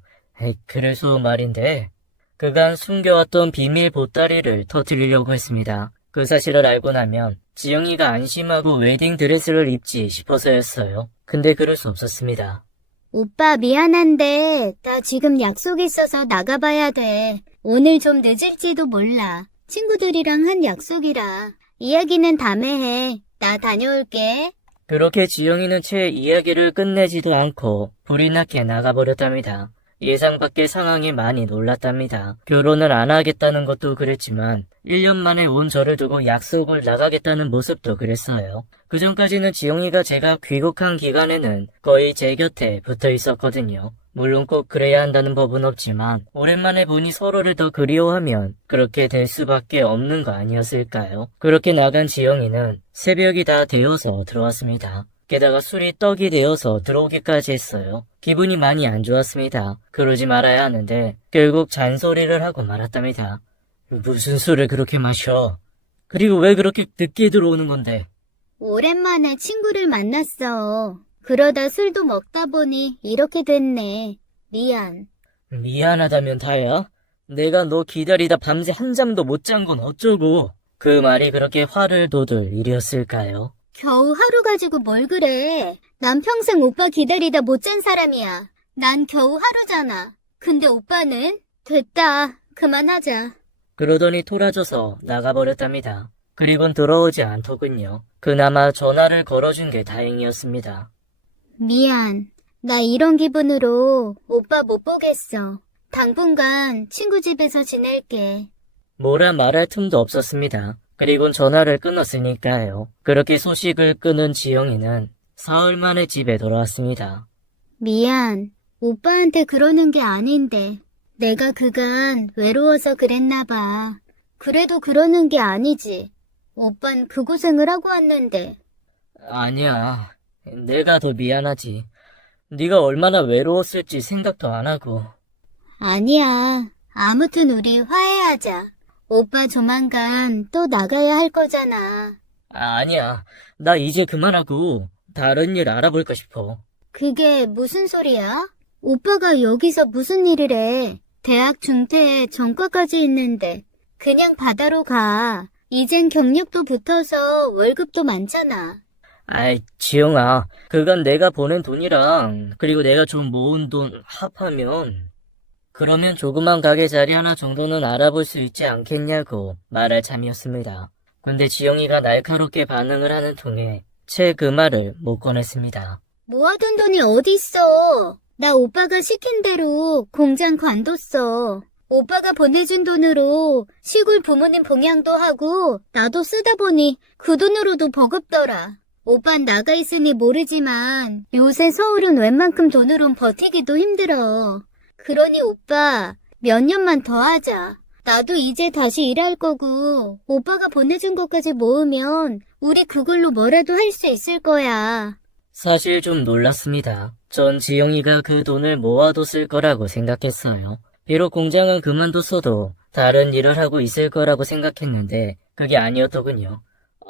그래서 말인데, 그간 숨겨왔던 비밀 보따리를 터뜨리려고 했습니다. 그 사실을 알고 나면 지영이가 안심하고 웨딩드레스를 입지 싶어서였어요. 근데 그럴 수 없었습니다. 오빠 미안한데 나 지금 약속 있어서 나가봐야 돼. 오늘 좀 늦을지도 몰라. 친구들이랑 한 약속이라. 이야기는 다음에 해. 나 다녀올게. 그렇게 지영이는 채 이야기를 끝내지도 않고 불이 나게 나가버렸답니다. 예상 밖의 상황에 많이 놀랐답니다. 결혼을 안 하겠다는 것도 그랬지만 1년 만에 온 저를 두고 약속을 나가겠다는 모습도 그랬어요. 그전까지는 지영이가 제가 귀국한 기간에는 거의 제 곁에 붙어 있었거든요. 물론 꼭 그래야 한다는 법은 없지만 오랜만에 보니 서로를 더 그리워하면 그렇게 될 수밖에 없는 거 아니었을까요? 그렇게 나간 지영이는 새벽이 다 되어서 들어왔습니다. 게다가 술이 떡이 되어서 들어오기까지 했어요. 기분이 많이 안 좋았습니다. 그러지 말아야 하는데 결국 잔소리를 하고 말았답니다. 무슨 술을 그렇게 마셔? 그리고 왜 그렇게 늦게 들어오는 건데? 오랜만에 친구를 만났어. 그러다 술도 먹다 보니 이렇게 됐네. 미안. 미안하다면 다야? 내가 너 기다리다 밤새 한 잠도 못 잔 건 어쩌고? 그 말이 그렇게 화를 돋을 일이었을까요? 겨우 하루 가지고 뭘 그래. 난 평생 오빠 기다리다 못 잔 사람이야. 난 겨우 하루잖아. 근데 오빠는? 됐다. 그만하자. 그러더니 토라져서 나가버렸답니다. 그리곤 들어오지 않더군요. 그나마 전화를 걸어준 게 다행이었습니다. 미안. 나 이런 기분으로 오빠 못 보겠어. 당분간 친구 집에서 지낼게. 뭐라 말할 틈도 없었습니다. 그리곤 전화를 끊었으니까요. 그렇게 소식을 끊은 지영이는 사흘 만에 집에 돌아왔습니다. 미안. 오빠한테 그러는 게 아닌데. 내가 그간 외로워서 그랬나 봐. 그래도 그러는 게 아니지. 오빤 그 고생을 하고 왔는데. 아니야. 내가 더 미안하지. 네가 얼마나 외로웠을지 생각도 안 하고. 아니야. 아무튼 우리 화해하자. 오빠 조만간 또 나가야 할 거잖아. 아니야. 나 이제 그만하고 다른 일 알아볼까 싶어. 그게 무슨 소리야? 오빠가 여기서 무슨 일을 해? 대학 중퇴에 전과까지 있는데 그냥 바다로 가. 이젠 경력도 붙어서 월급도 많잖아. 아이, 지영아. 그건 내가 버는 돈이랑 그리고 내가 좀 모은 돈 합하면 그러면 조그만 가게 자리 하나 정도는 알아볼 수 있지 않겠냐고 말할 참이었습니다. 근데 지영이가 날카롭게 반응을 하는 통에 채 그 말을 못 꺼냈습니다. 모아둔 돈이 어디 있어? 나 오빠가 시킨 대로 공장 관뒀어. 오빠가 보내준 돈으로 시골 부모님 봉양도 하고 나도 쓰다 보니 그 돈으로도 버겁더라. 오빤 나가 있으니 모르지만 요새 서울은 웬만큼 돈으론 버티기도 힘들어. 그러니 오빠 몇 년만 더 하자. 나도 이제 다시 일할 거고 오빠가 보내준 것까지 모으면 우리 그걸로 뭐라도 할 수 있을 거야. 사실 좀 놀랐습니다. 전 지영이가 그 돈을 모아뒀을 거라고 생각했어요. 비록 공장은 그만뒀어도 다른 일을 하고 있을 거라고 생각했는데 그게 아니었더군요.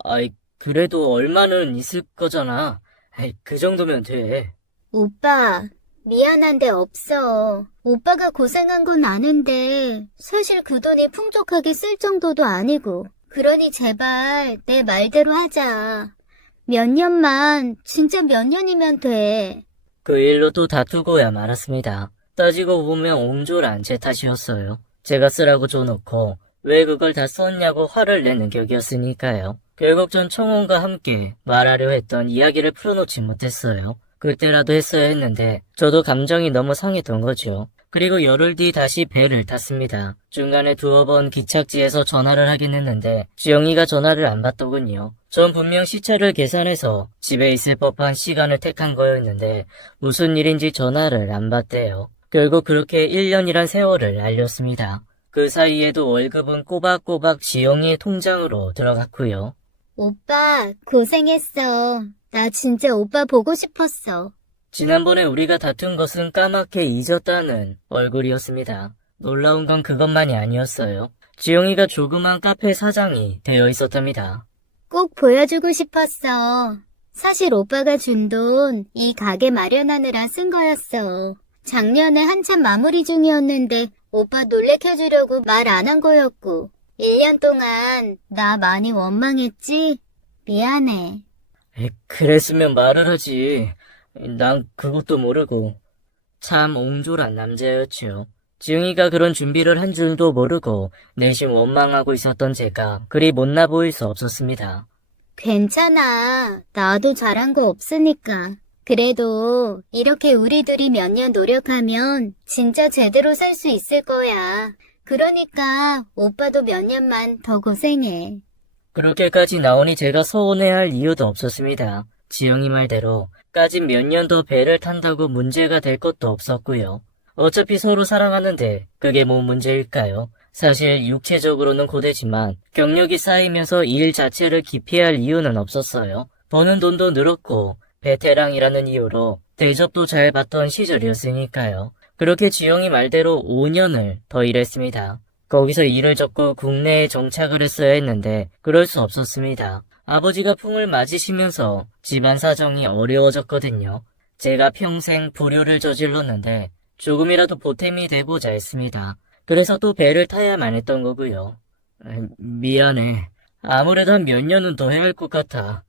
아이, 그래도 얼마는 있을 거잖아. 에이, 그 정도면 돼. 오빠, 미안한데 없어. 오빠가 고생한 건 아는데 사실 그 돈이 풍족하게 쓸 정도도 아니고. 그러니 제발 내 말대로 하자. 몇 년만, 진짜 몇 년이면 돼. 그 일로 또 다투고야 말았습니다. 따지고 보면 옹졸한 제 탓이었어요. 제가 쓰라고 줘놓고 왜 그걸 다 썼냐고 화를 내는 격이었으니까요. 결국 전 청혼과 함께 말하려 했던 이야기를 풀어놓지 못했어요. 그때라도 했어야 했는데 저도 감정이 너무 상했던 거죠. 그리고 열흘 뒤 다시 배를 탔습니다. 중간에 두어 번 기착지에서 전화를 하긴 했는데 지영이가 전화를 안 받더군요. 전 분명 시차를 계산해서 집에 있을 법한 시간을 택한 거였는데 무슨 일인지 전화를 안 받대요. 결국 그렇게 1년이란 세월을 알렸습니다. 그 사이에도 월급은 꼬박꼬박 지영이의 통장으로 들어갔고요. 오빠, 고생했어. 나 진짜 오빠 보고 싶었어. 지난번에 우리가 다툰 것은 까맣게 잊었다는 얼굴이었습니다. 놀라운 건 그것만이 아니었어요. 지영이가 조그만 카페 사장이 되어 있었답니다. 꼭 보여주고 싶었어. 사실 오빠가 준 돈 이 가게 마련하느라 쓴 거였어. 작년에 한참 마무리 중이었는데 오빠 놀래켜주려고 말 안 한 거였고 1년 동안 나 많이 원망했지? 미안해. 그랬으면 말을 하지. 난 그것도 모르고. 참 옹졸한 남자였지요. 지영이가 그런 준비를 한 줄도 모르고 내심 원망하고 있었던 제가 그리 못나 보일 수 없었습니다. 괜찮아. 나도 잘한 거 없으니까. 그래도 이렇게 우리 둘이 몇 년 노력하면 진짜 제대로 살 수 있을 거야. 그러니까 오빠도 몇 년만 더 고생해. 그렇게까지 나오니 제가 서운해할 이유도 없었습니다. 지영이 말대로 까진 몇 년 더 배를 탄다고 문제가 될 것도 없었고요. 어차피 서로 사랑하는데 그게 뭔 문제일까요? 사실 육체적으로는 고되지만 경력이 쌓이면서 일 자체를 기피할 이유는 없었어요. 버는 돈도 늘었고 베테랑이라는 이유로 대접도 잘 받던 시절이었으니까요. 그렇게 지영이 말대로 5년을 더 일했습니다. 거기서 일을 접고 국내에 정착을 했어야 했는데 그럴 수 없었습니다. 아버지가 풍을 맞으시면서 집안 사정이 어려워졌거든요. 제가 평생 불효를 저질렀는데 조금이라도 보탬이 되고자 했습니다. 그래서 또 배를 타야만 했던 거고요. 미안해. 아무래도 한 몇 년은 더 해야 할 것 같아.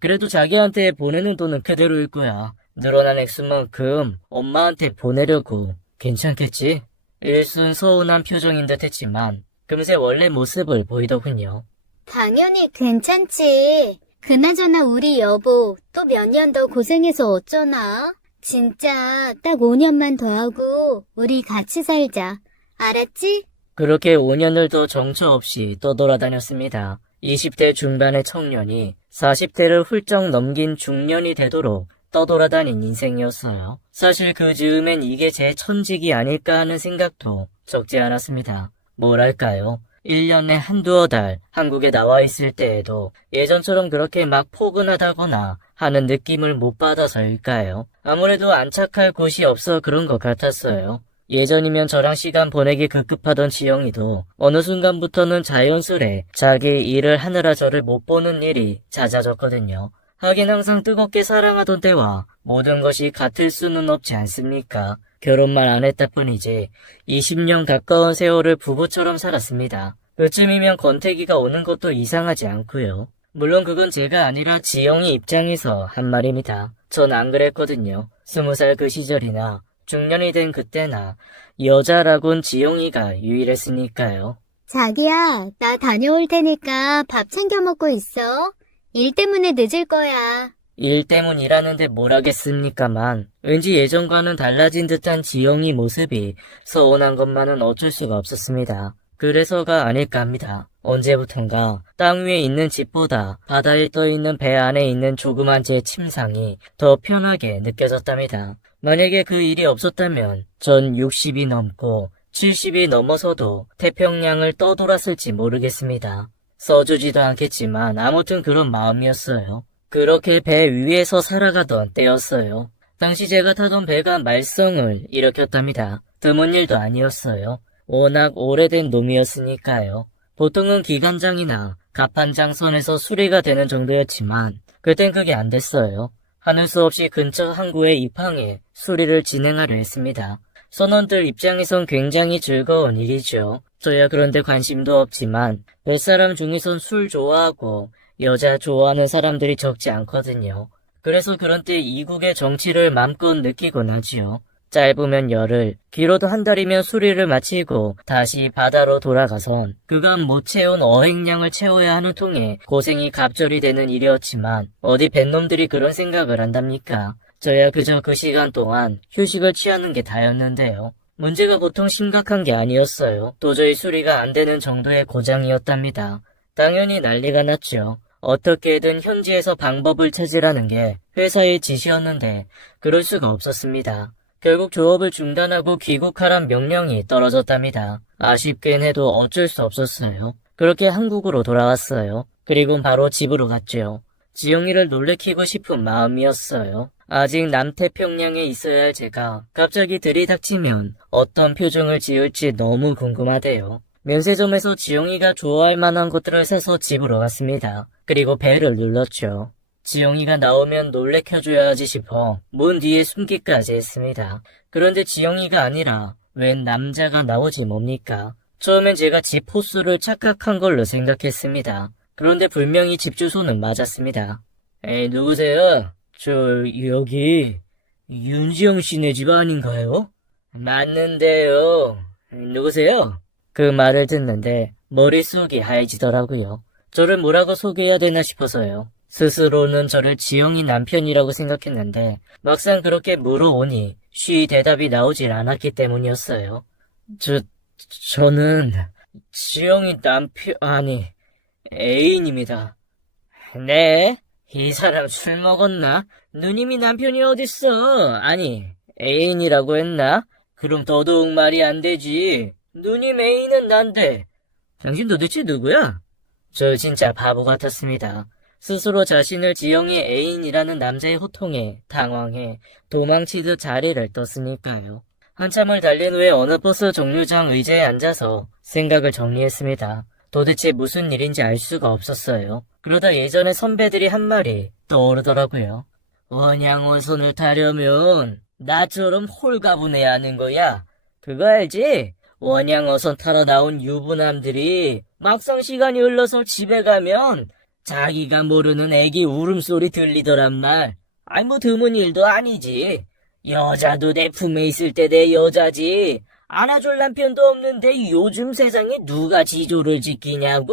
그래도 자기한테 보내는 돈은 그대로일 거야. 늘어난 액수만큼 엄마한테 보내려고. 괜찮겠지? 일순 서운한 표정인 듯 했지만 금세 원래 모습을 보이더군요. 당연히 괜찮지. 그나저나 우리 여보 또 몇 년 더 고생해서 어쩌나? 진짜 딱 5년만 더 하고 우리 같이 살자. 알았지? 그렇게 5년을 더 정처 없이 떠돌아다녔습니다. 20대 중반의 청년이 40대를 훌쩍 넘긴 중년이 되도록 떠돌아다닌 인생이었어요. 사실 그 즈음엔 이게 제 천직이 아닐까 하는 생각도 적지 않았습니다. 뭐랄까요? 1년에 한두어 달 한국에 나와 있을 때에도 예전처럼 그렇게 막 포근하다거나 하는 느낌을 못 받아서일까요? 아무래도 안착할 곳이 없어 그런 것 같았어요. 예전이면 저랑 시간 보내기 급급하던 지영이도 어느 순간부터는 자연스레 자기 일을 하느라 저를 못 보는 일이 잦아졌거든요. 하긴 항상 뜨겁게 사랑하던 때와 모든 것이 같을 수는 없지 않습니까? 결혼만 안 했다 뿐이지 20년 가까운 세월을 부부처럼 살았습니다. 그쯤이면 권태기가 오는 것도 이상하지 않고요. 물론 그건 제가 아니라 지영이 입장에서 한 말입니다. 전 안 그랬거든요. 20살 그 시절이나 중년이 된 그때나 여자라곤 지영이가 유일했으니까요. 자기야, 나 다녀올 테니까 밥 챙겨 먹고 있어. 일 때문에 늦을 거야. 일 때문이라는데 뭘 하겠습니까만 왠지 예전과는 달라진 듯한 지영이 모습이 서운한 것만은 어쩔 수가 없었습니다. 그래서가 아닐까 합니다. 언제부턴가 땅 위에 있는 집보다 바다에 떠있는 배 안에 있는 조그만 제 침상이 더 편하게 느껴졌답니다. 만약에 그 일이 없었다면 전 60이 넘고 70이 넘어서도 태평양을 떠돌았을지 모르겠습니다. 써주지도 않겠지만 아무튼 그런 마음이었어요. 그렇게 배 위에서 살아가던 때였어요. 당시 제가 타던 배가 말썽을 일으켰답니다. 드문 일도 아니었어요. 워낙 오래된 놈이었으니까요. 보통은 기관장이나 갑판장선에서 수리가 되는 정도였지만 그땐 그게 안 됐어요. 하는 수 없이 근처 항구에 입항해 수리를 진행하려 했습니다. 선원들 입장에선 굉장히 즐거운 일이죠. 저야 그런데 관심도 없지만 뱃사람 중에선 술 좋아하고 여자 좋아하는 사람들이 적지 않거든요. 그래서 그런 때 이국의 정치를 맘껏 느끼곤 하지요. 짧으면 열흘, 길어도 한 달이면 수리를 마치고 다시 바다로 돌아가선 그간 못 채운 어획량을 채워야 하는 통에 고생이 갑절이 되는 일이었지만 어디 뱃놈들이 그런 생각을 한답니까? 저야 그저 그 시간 동안 휴식을 취하는 게 다였는데요. 문제가 보통 심각한 게 아니었어요. 도저히 수리가 안 되는 정도의 고장이었답니다. 당연히 난리가 났죠. 어떻게든 현지에서 방법을 찾으라는 게 회사의 지시였는데 그럴 수가 없었습니다. 결국 조업을 중단하고 귀국하란 명령이 떨어졌답니다. 아쉽긴 해도 어쩔 수 없었어요. 그렇게 한국으로 돌아왔어요. 그리고 바로 집으로 갔죠. 지영이를 놀래키고 싶은 마음이었어요. 아직 남태평양에 있어야 할 제가 갑자기 들이닥치면 어떤 표정을 지을지 너무 궁금하대요. 면세점에서 지영이가 좋아할 만한 것들을 사서 집으로 갔습니다. 그리고 벨을 눌렀죠. 지영이가 나오면 놀래켜줘야 하지 싶어 문 뒤에 숨기까지 했습니다. 그런데 지영이가 아니라 웬 남자가 나오지 뭡니까? 처음엔 제가 집 호수를 착각한 걸로 생각했습니다. 그런데 분명히 집 주소는 맞았습니다. 에이, 누구세요? 저 여기 윤지영 씨네 집 아닌가요? 맞는데요. 누구세요? 그 말을 듣는데 머릿속이 하얘지더라고요. 저를 뭐라고 소개해야 되나 싶어서요. 스스로는 저를 지영이 남편이라고 생각했는데 막상 그렇게 물어오니 쉬 대답이 나오질 않았기 때문이었어요. 저는 지영이 애인입니다. 네? 이 사람 술 먹었나? 누님이 남편이 어딨어? 아니, 애인이라고 했나? 그럼 더더욱 말이 안 되지. 누님 애인은 난데. 당신 도대체 누구야? 저 진짜 바보 같았습니다. 스스로 자신을 지영이의 애인이라는 남자의 호통에 당황해 도망치듯 자리를 떴으니까요. 한참을 달린 후에 어느 버스 정류장 의자에 앉아서 생각을 정리했습니다. 도대체 무슨 일인지 알 수가 없었어요. 그러다 예전에 선배들이 한 말이 떠오르더라고요. 원양어선을 타려면 나처럼 홀가분해야 하는 거야. 그거 알지? 원양어선 타러 나온 유부남들이 막상 시간이 흘러서 집에 가면 자기가 모르는 애기 울음소리 들리더란 말. 아이 뭐 드문 일도 아니지. 여자도 내 품에 있을 때 내 여자지. 안아줄 남편도 없는데 요즘 세상에 누가 지조를 지키냐고.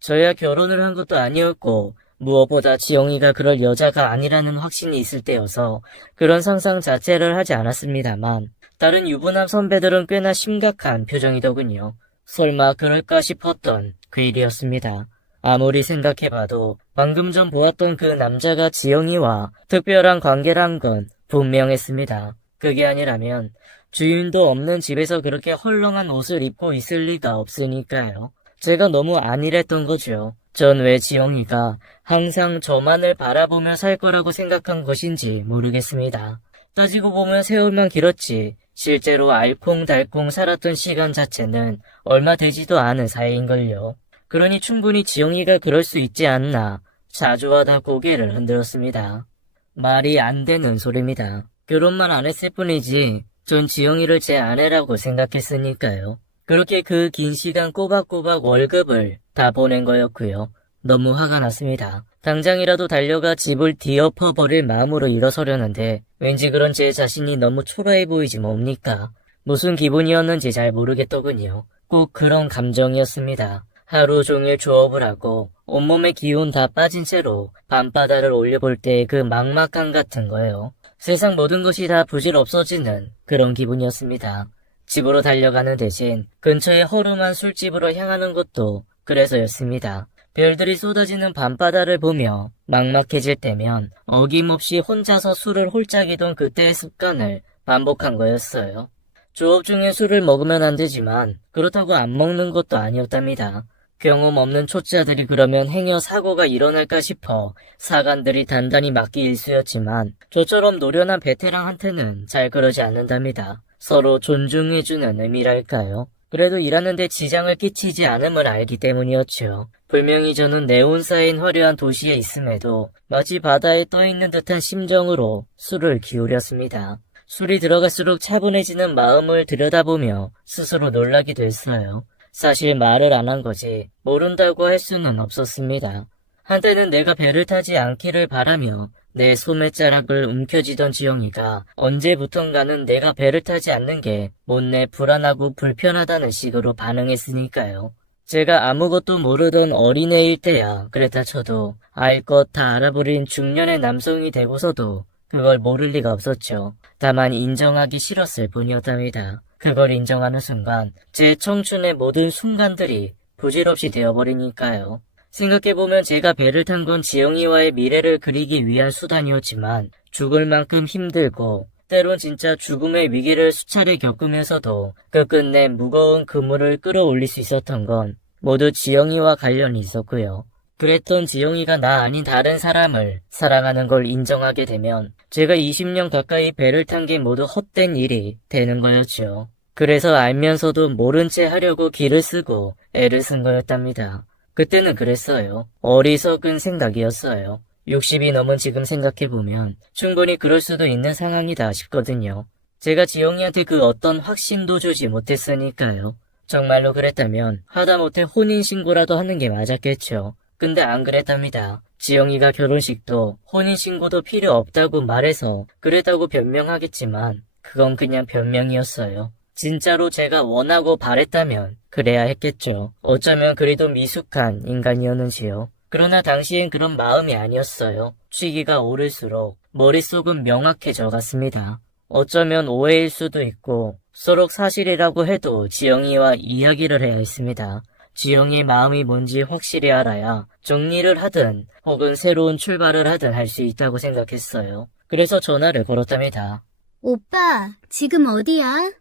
저야 결혼을 한 것도 아니었고 무엇보다 지영이가 그럴 여자가 아니라는 확신이 있을 때여서 그런 상상 자체를 하지 않았습니다만 다른 유부남 선배들은 꽤나 심각한 표정이더군요. 설마 그럴까 싶었던 그 일이었습니다. 아무리 생각해봐도 방금 전 보았던 그 남자가 지영이와 특별한 관계란 건 분명했습니다. 그게 아니라면 주인도 없는 집에서 그렇게 헐렁한 옷을 입고 있을 리가 없으니까요. 제가 너무 안일했던 거죠. 전 왜 지영이가 항상 저만을 바라보며 살 거라고 생각한 것인지 모르겠습니다. 따지고 보면 세월만 길었지 실제로 알콩달콩 살았던 시간 자체는 얼마 되지도 않은 사이인걸요. 그러니 충분히 지영이가 그럴 수 있지 않나 자주하다 고개를 흔들었습니다. 말이 안 되는 소리입니다. 결혼만 안 했을 뿐이지 전 지영이를 제 아내라고 생각했으니까요. 그렇게 그 긴 시간 꼬박꼬박 월급을 다 보낸 거였고요. 너무 화가 났습니다. 당장이라도 달려가 집을 뒤엎어버릴 마음으로 일어서려는데 왠지 그런 제 자신이 너무 초라해 보이지 뭡니까? 무슨 기분이었는지 잘 모르겠더군요. 꼭 그런 감정이었습니다. 하루 종일 조업을 하고 온몸에 기운 다 빠진 채로 밤바다를 올려볼 때 그 막막함 같은 거예요. 세상 모든 것이 다 부질없어지는 그런 기분이었습니다. 집으로 달려가는 대신 근처의 허름한 술집으로 향하는 것도 그래서였습니다. 별들이 쏟아지는 밤바다를 보며 막막해질 때면 어김없이 혼자서 술을 홀짝이던 그때의 습관을 반복한 거였어요. 조업 중에 술을 먹으면 안 되지만 그렇다고 안 먹는 것도 아니었답니다. 경험 없는 초짜들이 그러면 행여 사고가 일어날까 싶어 사관들이 단단히 막기 일쑤였지만 저처럼 노련한 베테랑한테는 잘 그러지 않는답니다. 서로 존중해주는 의미랄까요. 그래도 일하는데 지장을 끼치지 않음을 알기 때문이었죠. 분명히 저는 네온 쌓인 화려한 도시에 있음에도 마치 바다에 떠있는 듯한 심정으로 술을 기울였습니다. 술이 들어갈수록 차분해지는 마음을 들여다보며 스스로 놀라기도 했어요. 사실 말을 안 한 거지 모른다고 할 수는 없었습니다. 한때는 내가 배를 타지 않기를 바라며 내 소매자락을 움켜쥐던 지영이가 언제부턴가는 내가 배를 타지 않는 게 못내 불안하고 불편하다는 식으로 반응했으니까요. 제가 아무것도 모르던 어린애일 때야 그랬다 쳐도 알 것 다 알아버린 중년의 남성이 되고서도 그걸 모를 리가 없었죠. 다만 인정하기 싫었을 뿐이었답니다. 그걸 인정하는 순간 제 청춘의 모든 순간들이 부질없이 되어버리니까요. 생각해보면 제가 배를 탄 건 지영이와의 미래를 그리기 위한 수단이었지만 죽을 만큼 힘들고 때론 진짜 죽음의 위기를 수차례 겪으면서도 끝끝내 무거운 그물을 끌어올릴 수 있었던 건 모두 지영이와 관련이 있었고요. 그랬던 지영이가 나 아닌 다른 사람을 사랑하는 걸 인정하게 되면 제가 20년 가까이 배를 탄 게 모두 헛된 일이 되는 거였죠. 그래서 알면서도 모른 채 하려고 기를 쓰고 애를 쓴 거였답니다. 그때는 그랬어요. 어리석은 생각이었어요. 60이 넘은 지금 생각해보면 충분히 그럴 수도 있는 상황이다 싶거든요. 제가 지영이한테 그 어떤 확신도 주지 못했으니까요. 정말로 그랬다면 하다못해 혼인신고라도 하는 게 맞았겠죠. 근데 안 그랬답니다. 지영이가 결혼식도 혼인신고도 필요 없다고 말해서 그랬다고 변명하겠지만 그건 그냥 변명이었어요. 진짜로 제가 원하고 바랬다면 그래야 했겠죠. 어쩌면 그리도 미숙한 인간이었는지요. 그러나 당시엔 그런 마음이 아니었어요. 취기가 오를수록 머릿속은 명확해져 갔습니다. 어쩌면 오해일 수도 있고 서로 사실이라고 해도 지영이와 이야기를 해야 했습니다. 지영이의 마음이 뭔지 확실히 알아야 정리를 하든 혹은 새로운 출발을 하든 할 수 있다고 생각했어요. 그래서 전화를 걸었답니다. 오빠, 지금 어디야?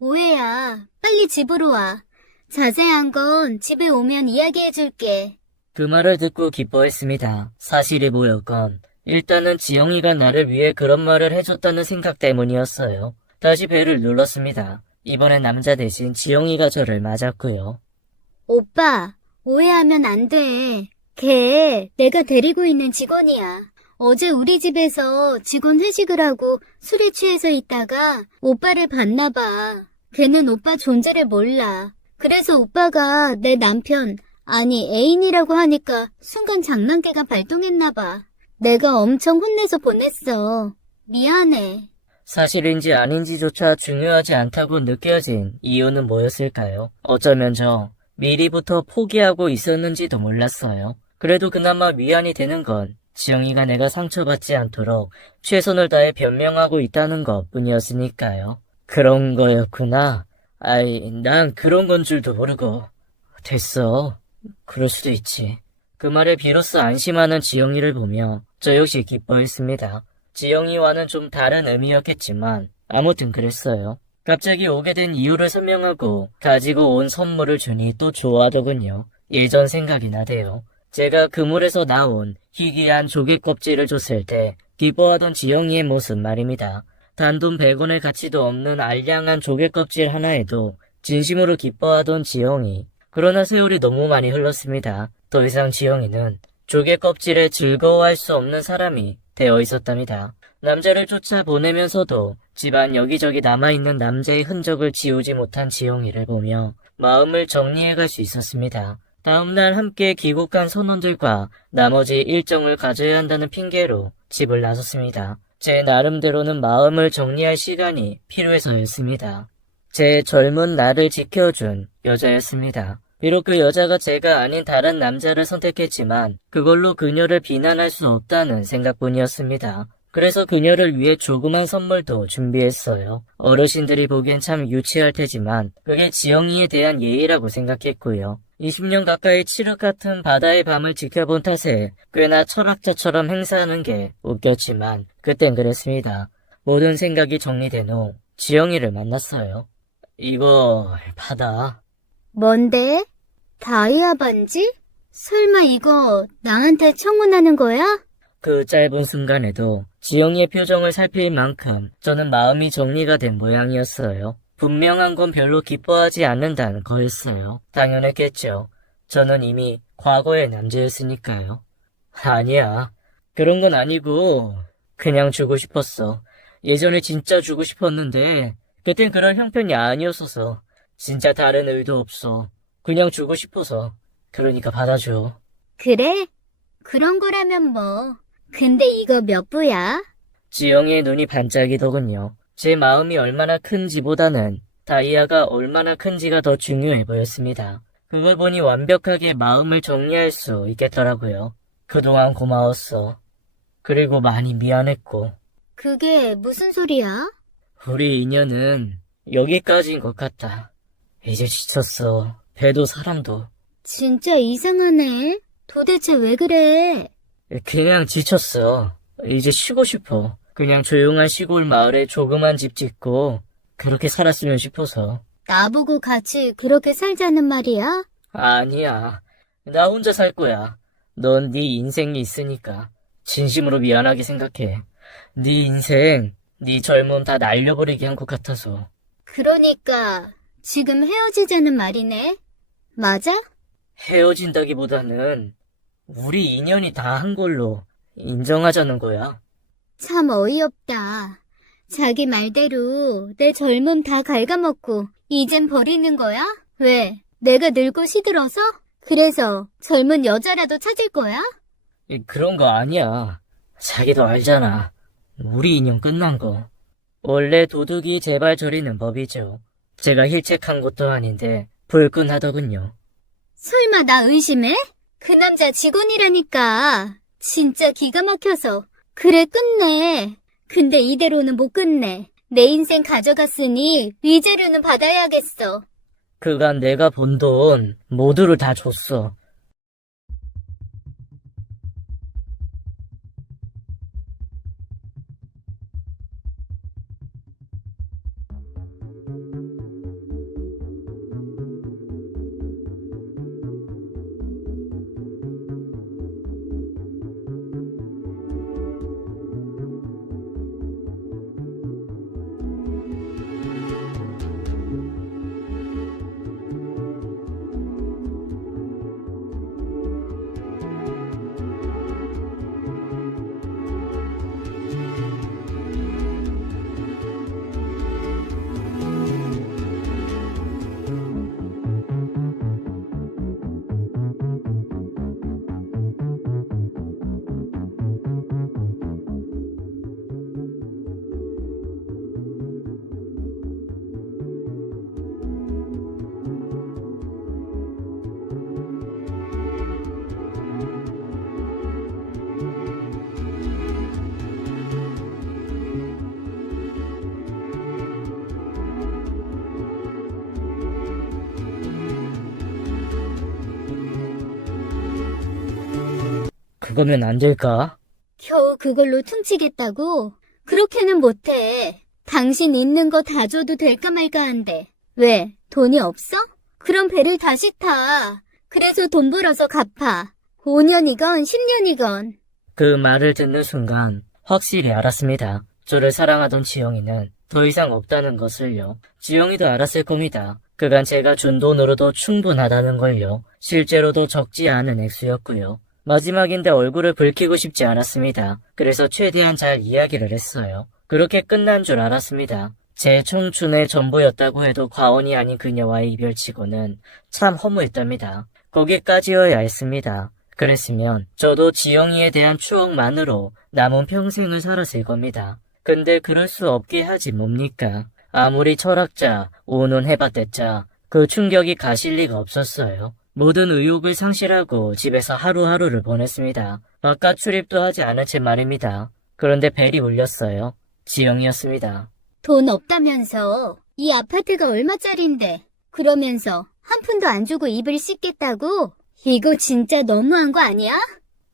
오해야. 빨리 집으로 와. 자세한 건 집에 오면 이야기해줄게. 그 말을 듣고 기뻐했습니다. 사실이 뭐였건 일단은 지영이가 나를 위해 그런 말을 해줬다는 생각 때문이었어요. 다시 벨을 눌렀습니다. 이번엔 남자 대신 지영이가 저를 맞았고요. 오빠, 오해하면 안 돼. 걔 내가 데리고 있는 직원이야. 어제 우리 집에서 직원 회식을 하고 술에 취해서 있다가 오빠를 봤나 봐. 걔는 오빠 존재를 몰라. 그래서 오빠가 내 남편, 아니 애인이라고 하니까 순간 장난기가 발동했나 봐. 내가 엄청 혼내서 보냈어. 미안해. 사실인지 아닌지조차 중요하지 않다고 느껴진 이유는 뭐였을까요? 어쩌면 저 미리부터 포기하고 있었는지도 몰랐어요. 그래도 그나마 위안이 되는 건 지영이가 내가 상처받지 않도록 최선을 다해 변명하고 있다는 것 뿐이었으니까요. 그런 거였구나. 아이, 난 그런 건 줄도 모르고. 됐어. 그럴 수도 있지. 그 말에 비로소 안심하는 지영이를 보며 저 역시 기뻐했습니다. 지영이와는 좀 다른 의미였겠지만 아무튼 그랬어요. 갑자기 오게 된 이유를 설명하고 가지고 온 선물을 주니 또 좋아하더군요. 예전 생각이 나대요. 제가 그물에서 나온 희귀한 조개 껍질을 줬을 때 기뻐하던 지영이의 모습 말입니다. 단돈 100원의 가치도 없는 알량한 조개 껍질 하나에도 진심으로 기뻐하던 지영이. 그러나 세월이 너무 많이 흘렀습니다. 더 이상 지영이는 조개 껍질에 즐거워할 수 없는 사람이 되어 있었답니다. 남자를 쫓아보내면서도 집안 여기저기 남아있는 남자의 흔적을 지우지 못한 지영이를 보며 마음을 정리해갈 수 있었습니다. 다음날 함께 귀국한 선원들과 나머지 일정을 가져야 한다는 핑계로 집을 나섰습니다. 제 나름대로는 마음을 정리할 시간이 필요해서였습니다. 제 젊은 나를 지켜준 여자였습니다. 비록 그 여자가 제가 아닌 다른 남자를 선택했지만 그걸로 그녀를 비난할 수 없다는 생각뿐이었습니다. 그래서 그녀를 위해 조그만 선물도 준비했어요. 어르신들이 보기엔 참 유치할 테지만 그게 지영이에 대한 예의라고 생각했고요. 20년 가까이 칠흑 같은 바다의 밤을 지켜본 탓에 꽤나 철학자처럼 행사하는 게 웃겼지만 그땐 그랬습니다. 모든 생각이 정리된 후 지영이를 만났어요. 이거 받아. 뭔데? 다이아 반지? 설마 이거 나한테 청혼하는 거야? 그 짧은 순간에도 지영이의 표정을 살필 만큼 저는 마음이 정리가 된 모양이었어요. 분명한 건 별로 기뻐하지 않는다는 거였어요. 당연했겠죠. 저는 이미 과거의 남자였으니까요. 아니야. 그런 건 아니고 그냥 주고 싶었어. 예전에 진짜 주고 싶었는데 그땐 그럴 형편이 아니었어서. 진짜 다른 의도 없어. 그냥 주고 싶어서. 그러니까 받아줘. 그래? 그런 거라면 뭐. 근데 이거 몇 부야? 지영이의 눈이 반짝이더군요. 제 마음이 얼마나 큰지보다는 다이아가 얼마나 큰지가 더 중요해 보였습니다. 그걸 보니 완벽하게 마음을 정리할 수 있겠더라고요. 그동안 고마웠어. 그리고 많이 미안했고. 그게 무슨 소리야? 우리 인연은 여기까지인 것 같다. 이제 지쳤어. 배도 사람도. 진짜 이상하네. 도대체 왜 그래? 그냥 지쳤어. 이제 쉬고 싶어. 그냥 조용한 시골 마을에 조그만 집 짓고 그렇게 살았으면 싶어서. 나보고 같이 그렇게 살자는 말이야? 아니야. 나 혼자 살 거야. 넌 네 인생이 있으니까. 진심으로 미안하게 생각해. 네 인생, 네 젊음 다 날려버리게 한 것 같아서. 그러니까 지금 헤어지자는 말이네. 맞아? 헤어진다기보다는 우리 인연이 다 한 걸로 인정하자는 거야. 참 어이없다. 자기 말대로 내 젊음 다 갉아먹고 이젠 버리는 거야? 왜? 내가 늙고 시들어서? 그래서 젊은 여자라도 찾을 거야? 그런 거 아니야. 자기도 알잖아. 우리 인연 끝난 거. 원래 도둑이 제발 저리는 법이죠. 제가 힐책한 것도 아닌데 불끈하더군요. 설마 나 의심해? 그 남자 직원이라니까. 진짜 기가 막혀서. 그래 끝내. 근데 이대로는 못 끝내. 내 인생 가져갔으니 위자료는 받아야겠어. 그간 내가 번 돈 모두를 다 줬어. 거면 안 될까? 겨우 그걸로 퉁치겠다고? 그렇게는 못해. 당신 있는 거 다 줘도 될까 말까 한데. 왜? 돈이 없어? 그럼 배를 다시 타. 그래서 돈 벌어서 갚아. 5년이건 10년이건. 그 말을 듣는 순간 확실히 알았습니다. 저를 사랑하던 지영이는 더 이상 없다는 것을요. 지영이도 알았을 겁니다. 그간 제가 준 돈으로도 충분하다는 걸요. 실제로도 적지 않은 액수였고요. 마지막인데 얼굴을 붉히고 싶지 않았습니다. 그래서 최대한 잘 이야기를 했어요. 그렇게 끝난 줄 알았습니다. 제 청춘의 전부였다고 해도 과언이 아닌 그녀와의 이별치고는 참 허무했답니다. 거기까지여야 했습니다. 그랬으면 저도 지영이에 대한 추억만으로 남은 평생을 살았을 겁니다. 근데 그럴 수 없게 하지 뭡니까? 아무리 철학자, 오는 해봤댔자 그 충격이 가실 리가 없었어요. 모든 의욕을 상실하고 집에서 하루하루를 보냈습니다. 바깥 출입도 하지 않은 채 말입니다. 그런데 벨이 울렸어요. 지영이었습니다. 돈 없다면서. 이 아파트가 얼마짜린데. 그러면서 한 푼도 안 주고 입을 씻겠다고? 이거 진짜 너무한 거 아니야?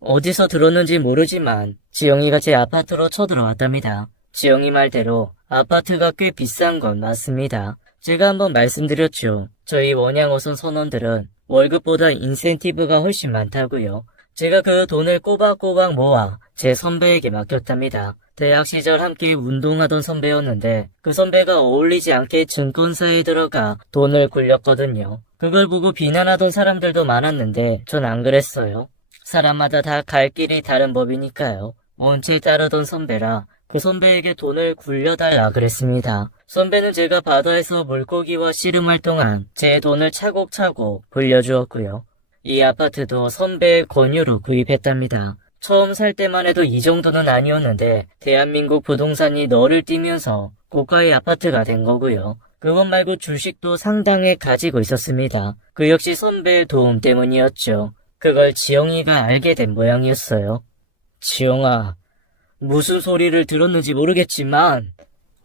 어디서 들었는지 모르지만 지영이가 제 아파트로 쳐들어왔답니다. 지영이 말대로 아파트가 꽤 비싼 건 맞습니다. 제가 한번 말씀드렸죠. 저희 원양어선 선원들은 월급보다 인센티브가 훨씬 많다고요. 제가 그 돈을 꼬박꼬박 모아 제 선배에게 맡겼답니다. 대학 시절 함께 운동하던 선배였는데 그 선배가 어울리지 않게 증권사에 들어가 돈을 굴렸거든요. 그걸 보고 비난하던 사람들도 많았는데 전 안 그랬어요. 사람마다 다 갈 길이 다른 법이니까요. 원체 따르던 선배라 그 선배에게 돈을 굴려달라 그랬습니다. 선배는 제가 바다에서 물고기와 씨름할 동안 제 돈을 차곡차곡 불려주었고요. 이 아파트도 선배의 권유로 구입했답니다. 처음 살 때만 해도 이 정도는 아니었는데 대한민국 부동산이 너를 띄면서 고가의 아파트가 된 거고요. 그것 말고 주식도 상당히 가지고 있었습니다. 그 역시 선배의 도움 때문이었죠. 그걸 지영이가 알게 된 모양이었어요. 지영아, 무슨 소리를 들었는지 모르겠지만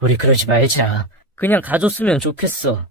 우리 그러지 말자. 그냥 가줬으면 좋겠어.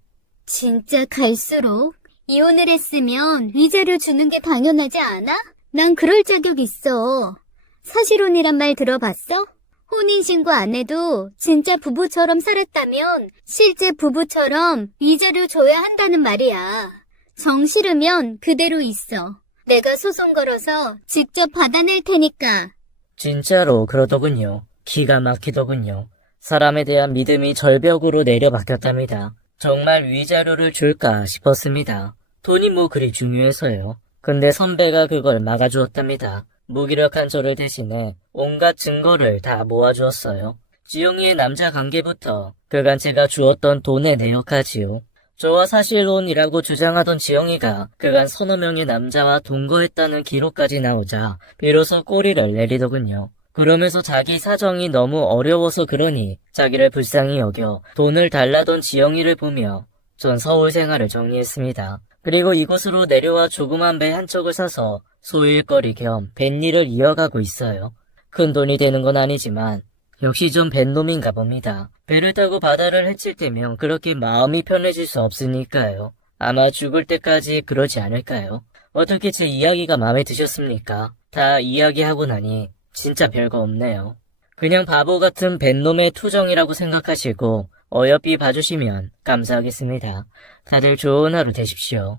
진짜 갈수록 이혼을 했으면 위자료 주는 게 당연하지 않아? 난 그럴 자격 있어. 사실혼이란 말 들어봤어? 혼인신고 안 해도 진짜 부부처럼 살았다면 실제 부부처럼 위자료 줘야 한다는 말이야. 정 싫으면 그대로 있어. 내가 소송 걸어서 직접 받아낼 테니까. 진짜로 그러더군요. 기가 막히더군요. 사람에 대한 믿음이 절벽으로 내려박혔답니다. 정말 위자료를 줄까 싶었습니다. 돈이 뭐 그리 중요해서요. 근데 선배가 그걸 막아주었답니다. 무기력한 저를 대신해 온갖 증거를 다 모아주었어요. 지영이의 남자 관계부터 그간 제가 주었던 돈의 내역까지요. 저와 사실혼이라고 주장하던 지영이가 그간 서너 명의 남자와 동거했다는 기록까지 나오자 비로소 꼬리를 내리더군요. 그러면서 자기 사정이 너무 어려워서 그러니 자기를 불쌍히 여겨 돈을 달라던 지영이를 보며 전 서울 생활을 정리했습니다. 그리고 이곳으로 내려와 조그만 배 한 척을 사서 소일거리 겸 뱃일을 이어가고 있어요. 큰 돈이 되는 건 아니지만 역시 좀 뱃놈인가 봅니다. 배를 타고 바다를 헤칠 때면 그렇게 마음이 편해질 수 없으니까요. 아마 죽을 때까지 그러지 않을까요? 어떻게 제 이야기가 마음에 드셨습니까? 다 이야기하고 나니 진짜 별거 없네요. 그냥 바보 같은 뱃놈의 투정이라고 생각하시고 어여삐 봐주시면 감사하겠습니다. 다들 좋은 하루 되십시오.